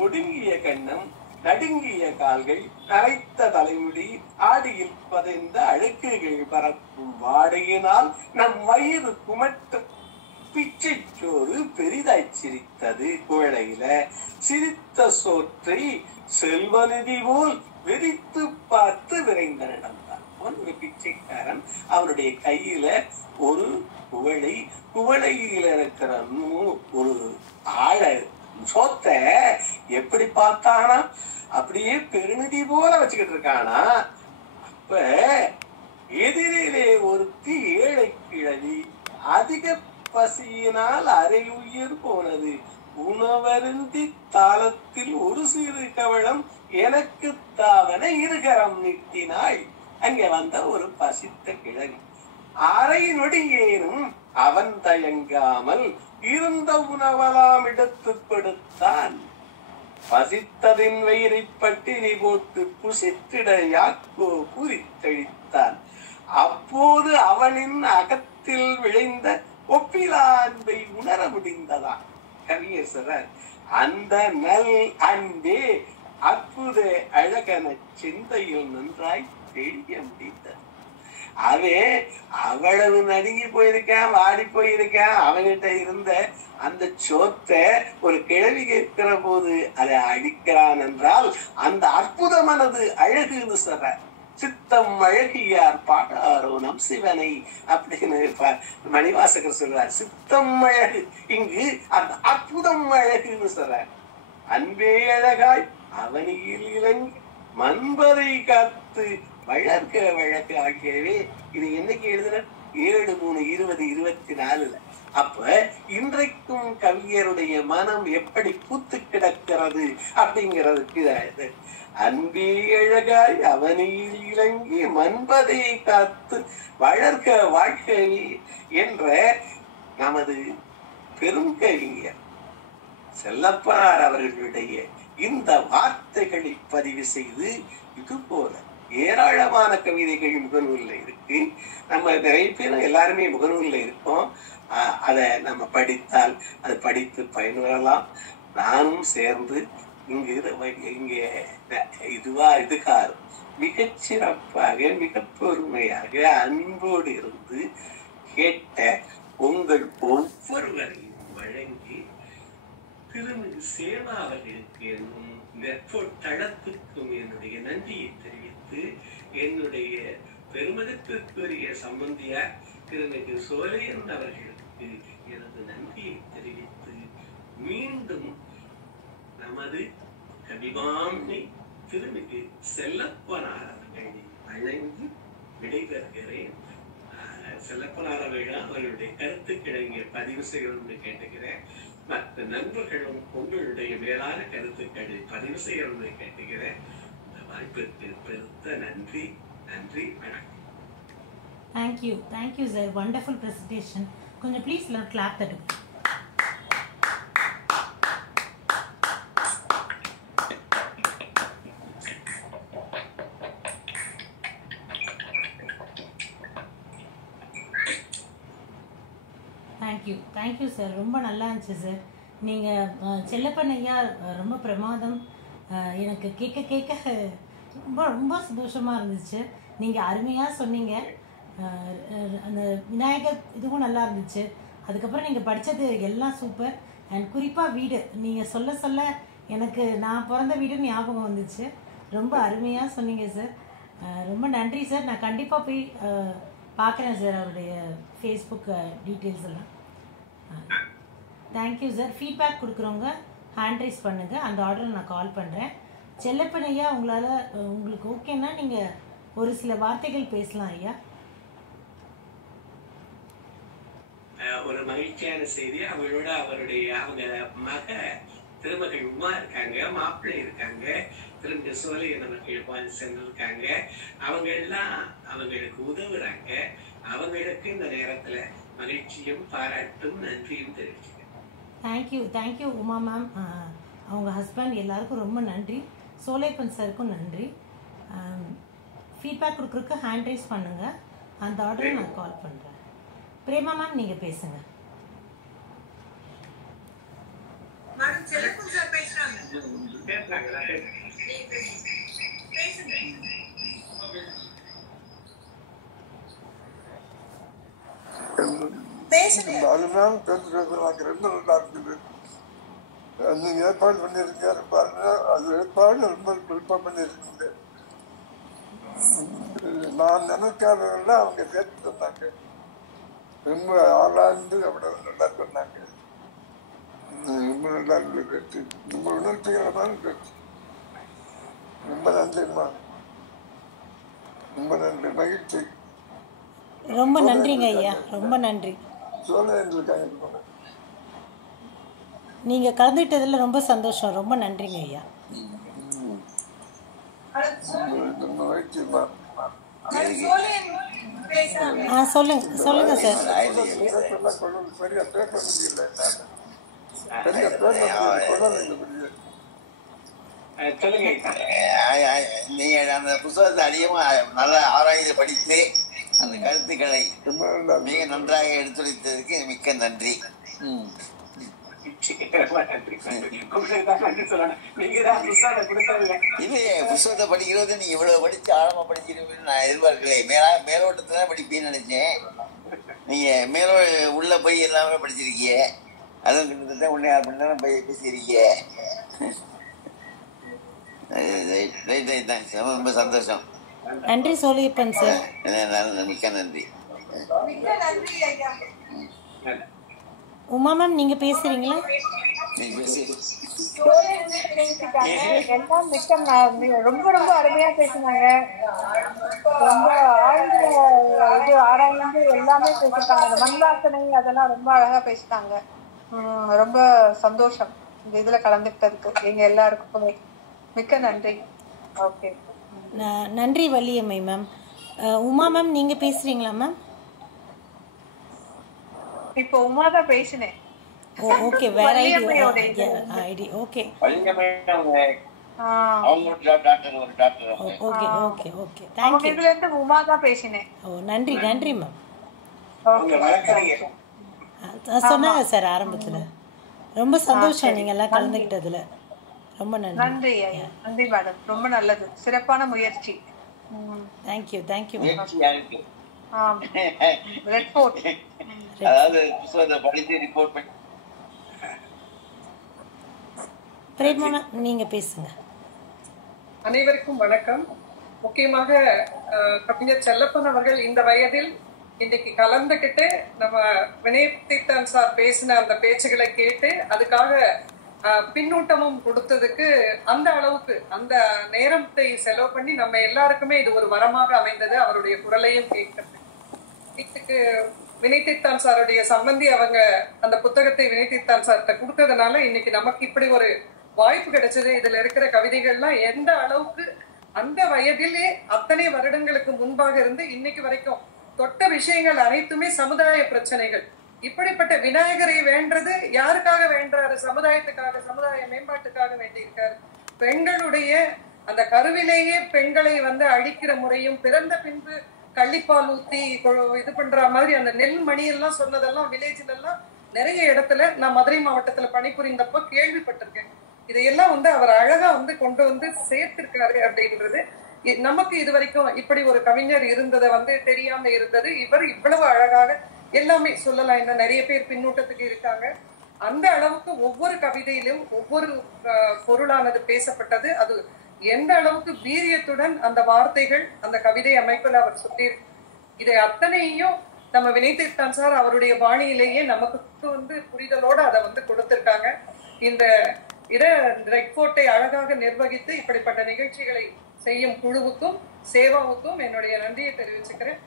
ஒடுங்கிய கண்ணம், நடுங்கிய கால்கள், நரைத்த தலைமுடி, ஆடியில் பதைந்த அழுக்குகள் பரப்பும் வாடையினால் நம் வயிறு குமட்டும். பிச்சைச்சோறு பெரிதாய் சிரித்தது குவளையில, சிரித்த சோற்றை செல்வநிதி போல் வெறித்து பார்த்து விரைந்த நடந்தான். ஒரு பிச்சைக்காரன், அவனுடைய கையில ஒரு குவளை, குவளையில இருக்கிற ஒரு ஆழ சோத்தை எப்படி பார்த்தானா, அப்படியே பெருநிதி போல வச்சுக்கிட்டு இருக்கானா. அப்ப எதிரிலே ஒருத்தி ஏழை கிழவி, அதிக பசியினால் அரை உயிர் போனது, உணவருந்தி தாளத்தில் ஒரு சிறு கவளம் எனக்கு தாவன இருகரம் நீட்டினாள். அங்கே வந்த ஒரு பசித்த கிழவி. அரை நொடியேனும் அவன் தயங்காமல் இருந்த உணவலாம் எடுத்து கொடுத்தான். பசித்ததின் வயிறை பட்டினி போட்டு புசித்திட யாக்கோ பூரித்தழித்தான். அப்போது அவனின் அகத்தில் விளைந்த ஒப்பிலா அன்பை உணர முடிந்ததா. கவியேசர், அந்த நல் அன்பே அற்புத அழகன சிந்தையில் நன்றாய் தெரிய முடிந்தது. அவ்வளவு நடுங்கி போயிருக்கான், வாடி போயிருக்கான். அவன்கிட்ட இருந்த அந்த சோத்தை ஒரு கிழவி கேட்கிற போது அதை அடிக்கிறான் என்றால் அந்த அற்புதமானது அழகுன்னு சொல்ற. சித்தம் அழகியார் பாடாரோ நம் சிவனை அப்படின்னு மணிவாசகர் சொல்றார். சித்தம் அழகு, இங்கு அந்த அற்புதம் அழகுன்னு சொல்ற. அன்பே அழகாய் அவனியில் இறங்கி மன்பதை காத்து வழக்க வழக்கு ஆகியவே. இது என்னைக்கு எழுதுன, 7/3/2024. அப்ப இன்றைக்கும் கவிஞருடைய மனம் எப்படி பூத்து கிடக்கிறது அப்படிங்கிறதுக்கு இது. அன்பே அழகாய் அவனியில் இறங்கி மன்பதை காத்து வளர்க்க வாழ்க்கை என்ற நமது பெரும் கவிஞர் செல்லப்பனார் அவர்களுடைய இந்த வார்த்தைகளை பதிவு செய்து இது போல ஏராளமான கவிதைகள் முகநூல்ல இருக்கு. நம்ம நிறைய பேர் எல்லாருமே முகநூல்ல இருக்கோம். அதை நம்ம படித்தால் அதை படித்து பயன்பெறலாம். நானும் சேர்ந்து இங்கே இதுகார் மிகச் சிறப்பாக மிக பொறுமையாக அன்போடு இருந்து கேட்ட உங்கள் ஒவ்வொருவரையும் வழங்கி திருமிகு சேவா அவர்களுக்கு என்னும் தளத்துக்கும் என்னுடைய நன்றியை தெரிவித்து, என்னுடைய பெருமதிப்பிற்குரிய சம்பந்தியார் திருமிகு சோலையன் அவர்களுக்கு எனது நன்றியை தெரிவித்து, மீண்டும் நமது கவிமாமணி திருமிகு செல்லப்பனார் அவர்களை வழங்கி விடைபெறுகிறேன். செல்லப்பனார் அவர்களுடைய கருத்துக்களை இங்கே பதிவு செய்யணும்னு கேட்டுக்கிறேன். மற்ற நண்பர்களும் உங்களுடைய மேலான கருத்துக்களை பதிவு செய்யணும்னு கேட்டுக்கிறேன். இந்த வாய்ப்பிற்கு பெருத்த நன்றி. நன்றி, வணக்கம். Thank you sir. Wonderful presentation. கொஞ்சம் ப்ளீஸ் கிளாப் தட்டுங்க. Thank you sir. ரொம்ப நல்லா இருந்துச்சு சார். நீங்கள் செல்லப்பன் ஐயா ரொம்ப பிரமாதம். எனக்கு கேட்க ரொம்ப ரொம்ப சந்தோஷமாக இருந்துச்சு. நீங்கள் அருமையாக சொன்னீங்க. அந்த விநாயகர் இதுவும் நல்லா இருந்துச்சு. அதுக்கப்புறம் நீங்கள் படித்தது எல்லாம் சூப்பர். அண்ட் குறிப்பாக வீடு நீங்கள் சொல்ல எனக்கு நான் பிறந்த வீடு ஞாபகம் வந்துச்சு. ரொம்ப அருமையாக சொன்னீங்க சார். ரொம்ப நன்றி சார். நான் கண்டிப்பாக போய் பார்க்குறேன் சார் அவருடைய ஃபேஸ்புக் டீட்டெயில்ஸ் எல்லாம். Thank you sir. ஃபீட்பேக் கொடுக்குறவங்க ஹேண்ட் ரைஸ் பண்ணுங்கள். அந்த ஆர்டரில் நான் கால் பண்ணுறேன். செல்லப்பன் ஐயா, உங்களுக்கு ஓகேன்னா நீங்கள் ஒரு சில வார்த்தைகள் பேசலாம் ஐயா. ஒரு மகிழ்ச்சியான செய்தி. அவங்க மக திருமகள் உமா இருக்காங்க, மாப்பிள்ளை இருக்காங்க, திரும்ப சோலையன் அவர்கள் சென்றிருக்காங்க. அவங்க எல்லாம் அவங்களுக்கு உதவுறாங்க. அவங்களுக்கு இந்த நேரத்துல மகிழ்ச்சியும் பாராட்டும் நன்றியும் தெரிவிச்சுக்கிறேன். Thank you Uma ma'am. அவங்க ஹஸ்பண்ட் எல்லாருக்கும் ரொம்ப நன்றி. சோலைப்பன் சாருக்கும் நன்றி. ஃபீட்பேக் கொடுக்குறதுக்கு ஹேண்ட் ரைஸ் பண்ணுங்கள். அந்த ஆர்டரை நான் கால் பண்ணுறேன். பிரேமா மேம், நீங்கள் பேசுங்க. நீங்க ஏற்பாடு பண்ணிருக்காரு பாருங்க. அது ஏற்பாடு ரொம்ப விருப்பம் பண்ணிருக்கீங்க. நான் நினைக்காதவங்கள அவங்க சேர்த்து சொன்னாங்க. ரொம்ப ஆளாண்டு அவ்வளவு நல்லா சொன்னாங்க. ரொம்ப நல்லா இருந்த பேச்சு, ரொம்ப உணர்ச்சிகரமான பேச்சு. ரொம்ப நன்றிம்மா, ரொம்ப நன்றி. மகிழ்ச்சி. ரொம்ப நன்றிங்க ஐயா, ரொம்ப நன்றி. சோழன் இருக்காங்க. நீங்கள் கலந்துக்கிட்டதில் ரொம்ப சந்தோஷம். ரொம்ப நன்றிங்க ஐயா. மகிழ்ச்சிம்மா. சொல்லுங்க சார். நீங்க அந்த புத்தகத்தை அதிகமா நல்லா ஆராய்ந்து படித்து அந்த கருத்துக்களை மிக நன்றாக எடுத்துரைத்ததற்கு மிக்க நன்றி. இது புத்தகத்தை படிக்கிறது நீங்க இவ்வளவு படிச்சு ஆழமா படிச்சிருப்பீங்கன்னு நான் எதிர்பார்க்கல. மேலோட்டத்துல படிப்பீன்னு நினைச்சேன். நீங்க உள்ள போய் எல்லாமே படிச்சிருக்கீங்க. அதுவும் கிட்டத்தட்ட 1.5 மணி நேரம் பேசியிருக்கீங்க. ரொம்ப சந்தோஷம். நன்றி சோழியப்பன் சார். மிக்க நன்றி. உமா மேம், நீங்க பேசுறீங்களா? ரொம்ப ரொம்ப அருமையா பேசினாங்க. ரொம்ப ஆழ்ந்த இது ஆராய்ந்து எல்லாமே பேசிட்டாங்க. அந்த மண் வாசனை அதெல்லாம் ரொம்ப அழகா பேசிட்டாங்க. ரொம்ப சந்தோஷம் இந்த இதுல கலந்துக்கிட்டதுக்கு எங்க எல்லாருக்குமே. மிக்க நன்றி. ஓகே, நன்றி வள்ளியம்மை மேம். உமா மேம், நீங்க பேசுறீங்களா மேம்? இப்போ உமா தான் பேசினேன். ஓகே, வேற ID. Okay okay thank you. இதுல இருந்து உமா தான் பேசினேன். நன்றி மேம். சொன்னாங்க சார் ஆரம்பத்துல. ரொம்ப சந்தோஷம் நீங்க எல்லாம் கலந்துக்கிட்டதுல. ரொம்ப நன்றி. நன்றி நன்றி மேடம். ரொம்ப நல்லது, சிறப்பான முயற்சி. தேங்க்யூ. ரிப்போர்ட், அதாவது புத்தகத்தை படித்து ரிப்போர்ட் பண்ணி. பிரேமா நீங்க பேசுங்க. அனைவருக்கும் வணக்கம். முக்கியமாக கவிஞர் செல்லப்பன் அவர்கள் இந்த வயதில் இன்னைக்கு கலந்துகிட்டு நம்ம வினயதீர்த்தன் சார் பேசின அந்த பேச்சுகளை கேட்டு அதுக்காக பின்னூட்டமும் கொடுத்ததுக்கு அந்த அளவுக்கு அந்த நேரத்தை செலவு பண்ணி நம்ம எல்லாருக்குமே இது ஒரு வரமாக அமைந்தது. அவருடைய குரலையும் கேட்கறது. இதுக்கு வினயதீர்த்தன் சாருடைய சம்பந்தி அவங்க அந்த புத்தகத்தை வினயதீர்த்தன் சார்கிட்ட கொடுத்ததுனால இன்னைக்கு நமக்கு இப்படி ஒரு வாய்ப்பு கிடைச்சது. இதுல இருக்கிற கவிதைகள்லாம் எந்த அளவுக்கு அந்த வயதிலே அத்தனை வருடங்களுக்கு முன்பாக இருந்து இன்னைக்கு வரைக்கும் தொட்ட விஷயங்கள் அனைத்துமே சமுதாய பிரச்சனைகள். இப்படிப்பட்ட விநாயகரை வேண்டது யாருக்காக வேண்டாரு? சமுதாயத்துக்காக, சமுதாய மேம்பாட்டுக்காக வேண்டியிருக்காரு. பெண்களுடைய அந்த கருவிலேயே பெண்களை அழிக்கிற முறையும், பிறந்த பின்பு கள்ளிப்பால் ஊத்தி இது பண்ற மாதிரி அந்த நெல் மணி எல்லாம் சொன்னதெல்லாம் வில்லேஜ்ல எல்லாம் நிறைய இடத்துல நான் மதுரை மாவட்டத்துல பணிபுரிந்தப்ப கேள்விப்பட்டிருக்கேன். இதையெல்லாம் அவர் அழகா கொண்டு சேர்த்திருக்காரு அப்படின்றது. நமக்கு இது வரைக்கும் இப்படி ஒரு கவிஞர் இருந்ததை தெரியாம இருந்தது. இவர் இவ்வளவு அழகாக எல்லாமே சொல்லலாம். இன்னும் நிறைய பேர் பின்னூட்டத்துக்கு இருக்காங்க. அந்த அளவுக்கு ஒவ்வொரு கவிதையிலும் ஒவ்வொரு பொருளானது பேசப்பட்டது. அது எந்த அளவுக்கு வீரியத்துடன் அந்த வார்த்தைகள் அந்த கவிதை அமைப்புல அவர் சொல்லியிருக்கு. இதை அத்தனையும் நம்ம வினயதீர்த்தன் சார் அவருடைய பாணியிலேயே நமக்கு புரிதலோட அதை கொடுத்திருக்காங்க. இந்த ரெட் ஃபோர்ட்டை அழகாக நிர்வகித்து இப்படிப்பட்ட நிகழ்ச்சிகளை செய்யும் குழுவுக்கும் சேவாவுக்கும் என்னுடைய நன்றியை தெரிவிச்சுக்கிறேன்.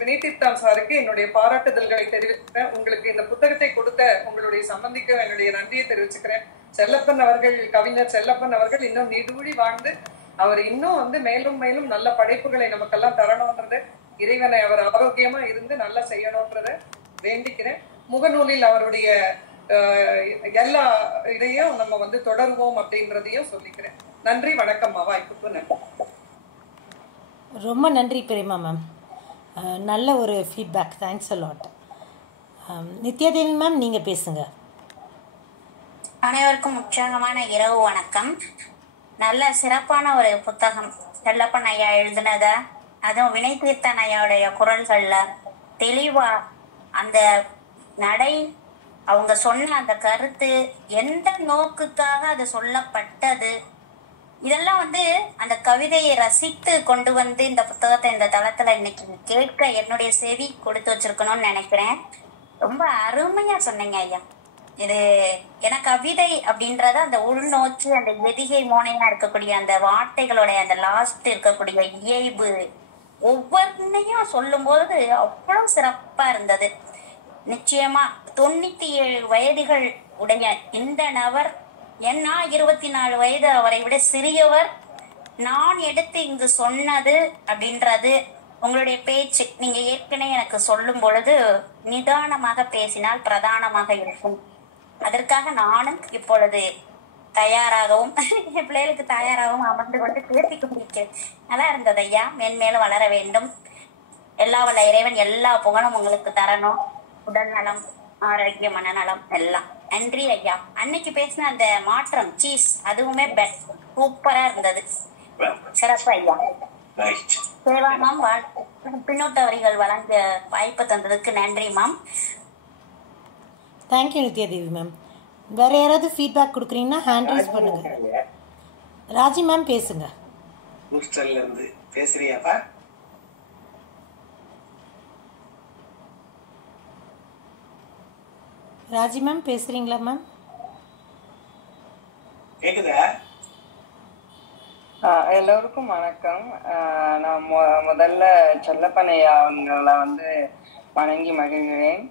வினீத் சாருக்கு என்னுடைய பாராட்டுதல்களை தெரிவிச்சுக்கிறேன். உங்களுக்கு இந்த புத்தகத்தை கொடுத்த உங்களுடைய சம்பந்திக்கு என்னுடைய நன்றியை தெரிவிச்சுக்கிறேன். செல்லப்பன் அவர்கள், கவிஞர் செல்லப்பன் அவர்கள் இன்னும் நீடூழி வாழ்ந்து அவர் இன்னும் மேலும் மேலும் நல்ல படைப்புகளை நமக்கெல்லாம் தரணும்ன்றது, இறைவனை அவர் ஆரோக்கியமா இருந்து நல்லா செய்யணும்ன்றத வேண்டிக்கிறேன். முகநூலில் அவருடைய எல்லா இதையும் நம்ம தொடருவோம் அப்படின்றதையும் சொல்லிக்கிறேன். நன்றி, வணக்கம். வாய்ப்புக்கு நன்றி. ரொம்ப நன்றி பிரேமா மேம், நல்ல ஒரு feedback. Thanks a lot. Nithyadevi ma'am, நீங்கள் பேசுங்க. அனைவருக்கும் உற்சாகமான இரவு வணக்கம். நல்ல சிறப்பான ஒரு புத்தகம் செல்லப்பன் ஐயா எழுதுனத, அதுவும் வினை தீர்த்தன் ஐயாவுடைய குரல்கள்ல தெளிவா அந்த நடை, அவங்க சொன்ன அந்த கருத்து, எந்த நோக்குக்காக அது சொல்லப்பட்டது, இதெல்லாம் அந்த கவிதையை ரசித்து கொண்டு இந்த புத்தகத்தை இந்த தளத்துல இன்னைக்கு கேட்க என்னுடைய செவி கொடுத்து வச்சிருக்கணும்னு நினைக்கிறேன். ரொம்ப அருமையா சொன்னீங்க ஐயா. இது ஏன்னா கவிதை அப்படின்றத அந்த உள்நோக்கி அந்த எதிகை மோனையா இருக்கக்கூடிய அந்த வார்த்தைகளுடைய அந்த லாஸ்ட் இருக்கக்கூடிய இயல்பு ஒவ்வொன்றையும் சொல்லும் போது அவ்வளவு சிறப்பா இருந்தது. நிச்சயமா 97 வயதுகள் உடைய இந்த நபர், ஏன்னா 24 வயது அவரை விட சிறியவர், நான் எடுத்து இங்கு சொன்னது அப்படின்றது உங்களுடைய பேச்சு. நீங்க ஏற்கனவே எனக்கு சொல்லும் பொழுது நிதானமாக பேசினால் பிரதானமாக இருக்கும். அதற்காக நானும் இப்பொழுது தயாராகவும் என் பிள்ளைகளுக்கு தயாராகவும் அமர்ந்து கொண்டு பேசிக் கொண்டிருக்கிறேன். நல்லா இருந்தது ஐயா. மேன்மேலும் வளர வேண்டும். எல்லா வல்ல இறைவன் எல்லா புகழும் உங்களுக்கு தரணும். உடல் நலம், ஆரோக்கியம், மனநலம் எல்லாம். நன்றி ஐயா. அன்னைக்கு பேசின அந்த மாற்றம் சீஸ், அதுவுமே பெஸ்ட், சூப்பரா இருந்தது. சிறப்பு ஐயா. சேவா மேம், பின்னோட்ட வரிகள் வழங்க வாய்ப்பு தந்ததுக்கு நன்றி மேம். Thank you Nithyadevi ma'am. வேற யாராவது ஃபீட்பேக் கொடுக்குறீங்கன்னா ஹேண்ட் ரைஸ் பண்ணுங்க. ராஜி மேம் பேசுங்க. ஹூஸ்டன்ல இருந்து பேசுறியாப்பா? ராஜி மேம் பேசுறீங்களா மேம்? கேக்குதா? எல்லோருக்கும் வணக்கம். நான் முதல்ல செல்லப்பனையா அவங்களை வணங்கி மகிழ்கிறேன்.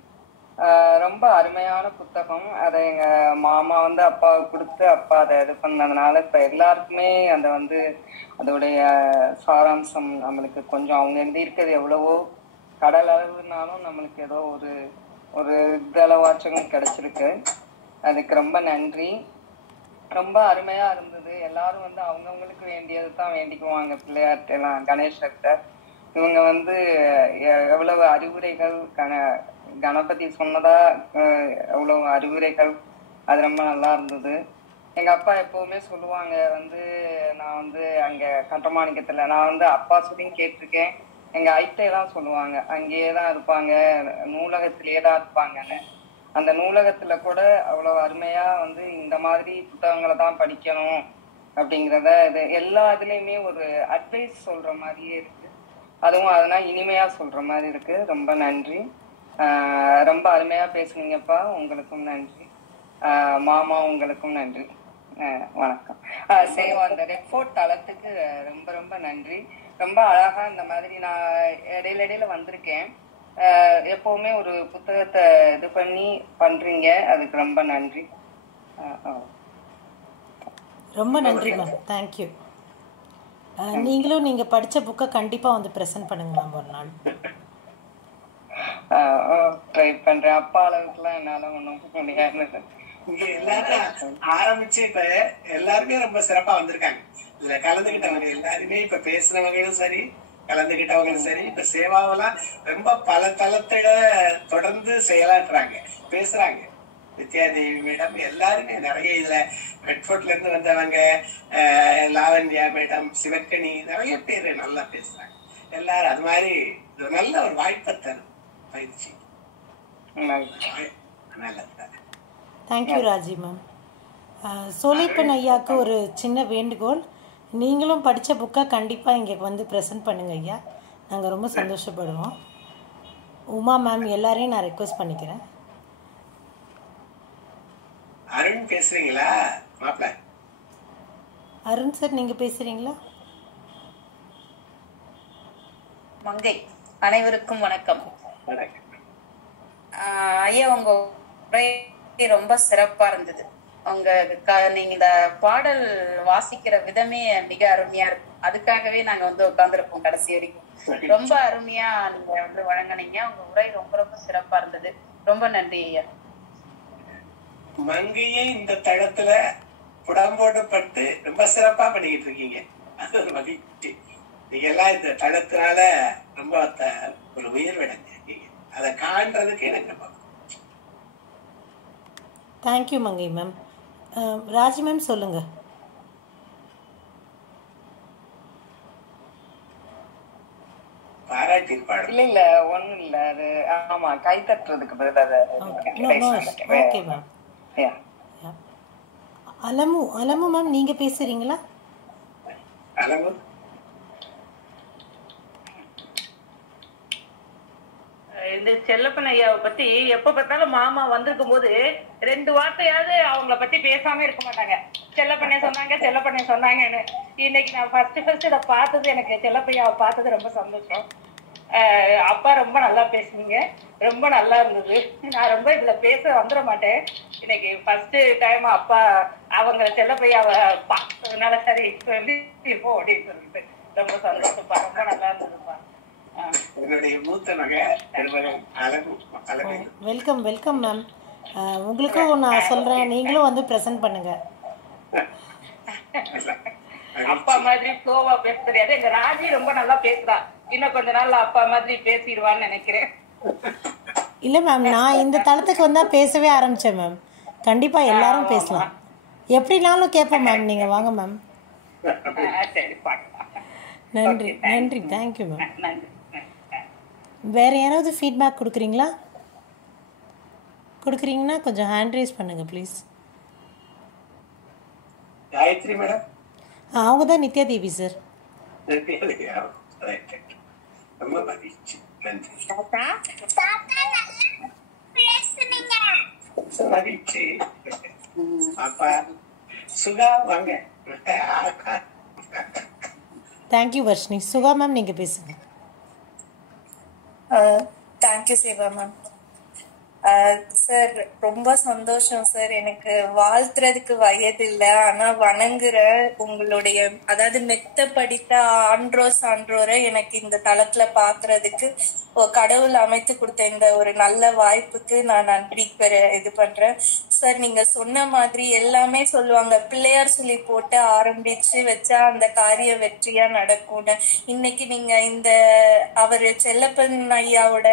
ரொம்ப அருமையான புத்தகம். அதை எங்க மாமா அப்பாவுக்கு கொடுத்து அப்பா அதை இது பண்ணதுனால இப்ப எல்லாருக்குமே அந்த அதோடைய சாராம்சம் நம்மளுக்கு கொஞ்சம் அவங்க எழுதியிருக்கிறது எவ்வளவோ கடல் அளவுனாலும் நம்மளுக்கு ஏதோ ஒரு இதளவாச்சகம் கிடைச்சிருக்கு. அதுக்கு ரொம்ப நன்றி. ரொம்ப அருமையா இருந்தது. எல்லாரும் அவங்கவுங்களுக்கு வேண்டியது தான் வேண்டிக்குவாங்க. பிள்ளையார்ட்ட எல்லாம், கணேசர்கிட்ட. இவங்க எவ்வளவு அறிவுரைகள், கணபதி சொன்னதா எவ்வளவு அறிவுரைகள், அது ரொம்ப நல்லா இருந்தது. எங்க அப்பா எப்பவுமே சொல்லுவாங்க, நான் அங்க கட்டமாணிக்கத்துல நான் அப்பா சொல்லியும் கேட்டிருக்கேன். எங்க ஐட்டையெல்லாம் சொல்லுவாங்க, அங்கேயேதான் இருப்பாங்க, நூலகத்திலேயேதான் இருப்பாங்கன்னு. அந்த நூலகத்துல கூட அவ்வளவு அருமையா இந்த மாதிரி புத்தகங்களை தான் படிக்கணும் அப்படிங்கிறத இது எல்லா இதுலயுமே ஒரு அட்வைஸ் சொல்ற மாதிரியே இருக்கு. அதுவும் அதெல்லாம் இனிமையா சொல்ற மாதிரி இருக்கு. ரொம்ப நன்றி. ரொம்ப அருமையா பேசுனீங்கப்பா. உங்களுக்கும் நன்றி. மாமா உங்களுக்கும் நன்றி. வணக்கம். சேவா, அந்த ரெட் ஃபோர்ட் தளத்துக்கு ரொம்ப ரொம்ப நன்றி. ரொம்ப அழகா இந்த மாதிரி நான் இடையில வந்திருக்கேன். எப்பவுமே ஒரு புத்தகத்தை இது பண்ணி பண்றீங்க, அதுக்கு ரொம்ப நன்றி. ரொம்ப நன்றி மேம். தேங்க்யூ. நீங்களும் நீங்க படிச்ச புக்கை கண்டிப்பா ப்ரெசென்ட் பண்ணுங்க மேம் ஒரு நாள். ட்ரை பண்றேன். அப்பா அளவுக்குலாம் என்னால ஒண்ணும் முடியாது. இங்க எல்லாரும் ஆரம்பிச்சு இப்ப எல்லாருமே ரொம்ப சிறப்பா வந்திருக்காங்க. இதுல கலந்துகிட்டவங்க எல்லாருமே, இப்ப பேசுனவங்களும் சரி, கலந்துகிட்டவங்களும் சரி, இப்ப சேவாவெல்லாம் ரொம்ப பல தளத்துல தொடர்ந்து செயலாற்றுறாங்க, பேசுறாங்க. வித்யாதேவி மேடம் எல்லாருமே நிறைய, இதுல ரெட்ஃபோர்ட்ல இருந்து வந்தவங்க, லாவண்யா மேடம், சிவக்கணி, நிறைய பேரு நல்லா பேசுறாங்க எல்லாரும். அது மாதிரி நல்ல ஒரு வாய்ப்பை தரும் பயிற்சி. Thank you Raji ma'am. சோலைப்பன் ஐயாவுக்கு ஒரு சின்ன வேண்டுகோள், நீங்களும் படித்த புக்கை கண்டிப்பாக இங்கே ப்ரெசென்ட் பண்ணுங்க ஐயா, நாங்கள் ரொம்ப சந்தோஷப்படுவோம். உமா மேம் எல்லாரையும் நான் ரெக்வஸ்ட் பண்ணிக்கிறேன். அருண் பேசுறீங்களா? மாப்பிள்ள. அருண் சார் நீங்கள் பேசுகிறீங்களா? மங்கை அனைவருக்கும் வணக்கம். வணக்கம். ஐயா, உங்க உரை ரொம்ப சிறப்பா இருந்தது. நீங்க இந்த பாடல் வாசிக்கிற விதமே மிக அருமையா இருக்கும். அதுக்காகவே நாங்க உட்கார்ந்துருப்போம் கடைசி வரைக்கும். ரொம்ப அருமையா நீங்க வழங்கினீங்க. உங்க உரை ரொம்ப ரொம்ப சிறப்பா இருந்தது. ரொம்ப நன்றி ஐயா. மங்கையே இந்த தளத்துல புடம்போடு பட்டு ரொம்ப சிறப்பா பண்ணிக்கிட்டு இருக்கீங்க. அது ஒரு மகிழ்ச்சி. நீங்க எல்லாம் இந்த தளத்தினால ரொம்ப ஒரு உயர்வடைஞ்சிருக்கீங்க. அதை காண்றதுக்கு எனக்கு ரொம்ப தேங்க்யூ மங்கை மேம். ராஜி மேம் சொல்லுங்கள். பாராட்டி பாடம். இல்ல ஒண்ணும் இல்ல. அது ஆமா, கை தட்டுறதுக்கு ஓகே மேம். அலமு மேம் நீங்க பேசுறீங்களா? அலமு இந்த செல்லப்பன் ஐயாவை பத்தி எப்ப பார்த்தாலும் மாமா வந்திருக்கும் போது 2 வார்த்தையாவது அவங்கள பத்தி பேசாம இருக்க மாட்டாங்க. செல்லப்பண்ணே சொன்னாங்கன்னு. இன்னைக்கு நான் ஃபர்ஸ்ட் இதை பார்த்தது, எனக்கு செல்லப்பையாவை பார்த்தது ரொம்ப சந்தோஷம். அப்பா ரொம்ப நல்லா பேசுனீங்க, ரொம்ப நல்லா இருந்தது. நான் ரொம்ப இதுல பேச வந்துட மாட்டேன். இன்னைக்கு ஃபர்ஸ்ட் டைம் அப்பா அவங்க செல்லப்பையாவை பார்த்ததுனால சரி இப்போ அப்படின்னு சொல்லிட்டு ரொம்ப சந்தோஷப்பா. ரொம்ப நல்லா இருந்ததுப்பா. என்னுடைய மூத்த மக வெல்கம் வெல்கம் மேம். உங்களுக்கும் நான் சொல்றேன், நீங்களும் வந்து பிரசன்ட் பண்ணுங்க. அப்பா மாதிரி ஸ்லோவா பேச தெரியாது. எங்க ராஜி ரொம்ப நல்லா பேசுறா. இன்னும் கொஞ்ச நாள்ல அப்பா மாதிரி பேசிடுவான்னு நினைக்கிறேன். இல்ல மேம், நான் இந்த தளத்துக்கு வந்தா பேசவே ஆரம்பிச்சேன் மேம். கண்டிப்பா எல்லாரும் பேசலாம், எப்படினாலும் கேட்போம் மேம். நீங்க வாங்க மேம். சரி, பார்க்கலாம். நன்றி நன்றி, தேங்க்யூ மேம். நன்றி. வேற யாராவது ஃபீட்பேக் கொடுக்குறீங்கன்னா கொஞ்சம் ஹேண்ட் ரைஸ் பண்ணுங்க ப்ளீஸ். காயத்ரி மேடம். அவங்க தான் நித்யா தேவி சார். ரொம்ப மகிழ்ச்சி, நன்றி. மகிழ்ச்சி. அப்பா சுகா வாங்க. தேங்க்யூ வர்ஷினி. சுகா மேம் நீங்க பேசுங்க. Thank you Siva ma'am. சார் ரொம்ப சந்தோஷம் சார். எனக்கு வாழ்த்துறதுக்கு வயது இல்லை, ஆனா வணங்குற உங்களுடைய, அதாவது மெத்த படித்த சான்றோரை எனக்கு இந்த தளத்துல பாக்குறதுக்கு கடவுள் அமைத்து கொடுத்த இந்த ஒரு நல்ல வாய்ப்புக்கு நான் நன்றி இது பண்றேன் சார். நீங்க சொன்ன மாதிரி எல்லாமே சொல்லுவாங்க, பிள்ளையார் சொல்லி போட்டு ஆரம்பிச்சு வச்சா அந்த காரியம் வெற்றியா நடக்கும்னு. இன்னைக்கு நீங்க இந்த அவரு செல்லப்பன் ஐயாவோட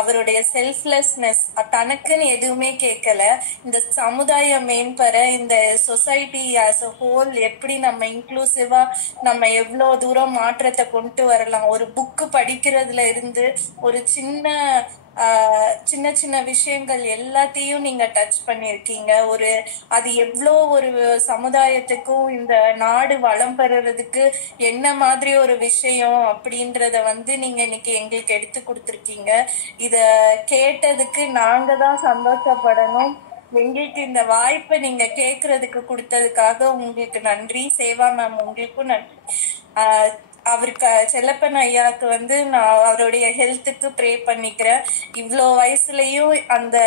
அவருடைய செல்ஃப்லெஸ்னஸ், தனக்குன்னு எதுவுமே கேட்கல, இந்த சமுதாயம் மேம்பெற, இந்த சொசைட்டி ஆஸ் அ ஹோல் எப்படி நம்ம இன்க்ளூசிவா நம்ம எவ்வளவு தூரம் மாற்றத்தை கொண்டு வரலாம். ஒரு புக்கு படிக்கிறதுல இருந்து ஒரு சின்ன சின்ன விஷயங்கள் எல்லாத்தையும் நீங்க டச் பண்ணிருக்கீங்க. அது எவ்வளோ ஒரு சமுதாயத்துக்கும் இந்த நாடு வளம் பெறுறதுக்கு என்ன மாதிரி ஒரு விஷயம் அப்படின்றத நீங்க இன்னைக்கு எங்களுக்கு எடுத்து கொடுத்துருக்கீங்க. இத கேட்டதுக்கு நாங்க தான் சந்தோஷப்படணும். எங்களுக்கு இந்த வாய்ப்பை நீங்க கேக்குறதுக்கு கொடுத்ததுக்காக உங்களுக்கு நன்றி. சேவா மேம் உங்களுக்கும் நன்றி. அவருக்கு செல்லப்பன் ஐயாவுக்கு நான் அவருடைய ஹெல்த்துக்கு ப்ரே பண்ணிக்கிறேன். இவ்வளோ வயசுலயும் அந்த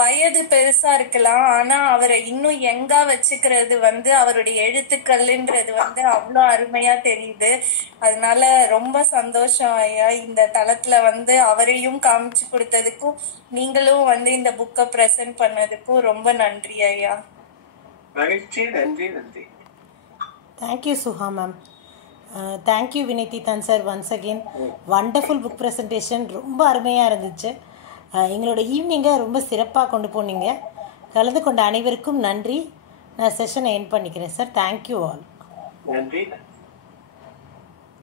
வயது பெருசா இருக்கலாம், ஆனா அவரை இன்னும் யங்கா வச்சுக்கிறது அவருடைய எழுத்துக்கள்ன்றது அவ்வளோ அருமையா தெரியுது. அதனால ரொம்ப சந்தோஷம் ஐயா. இந்த தளத்துல அவரையும் காமிச்சு கொடுத்ததுக்கும் நீங்களும் இந்த புக்கை பிரசன்ட் பண்ணதுக்கும் ரொம்ப நன்றி ஐயா. மகிழ்ச்சி, நன்றி நன்றி. Thank you Suha ma'am. Thank you Vinaytheethan sir. Once again wonderful book presentation, ரொம்ப அருமையாக இருந்துச்சு. எங்களோட ஈவினிங்கை ரொம்ப சிறப்பாக கொண்டு போனீங்க. கலந்து கொண்ட அனைவருக்கும் நன்றி. நான் செஷனை எண்ட் பண்ணிக்கிறேன் சார். Thank you all. நன்றி.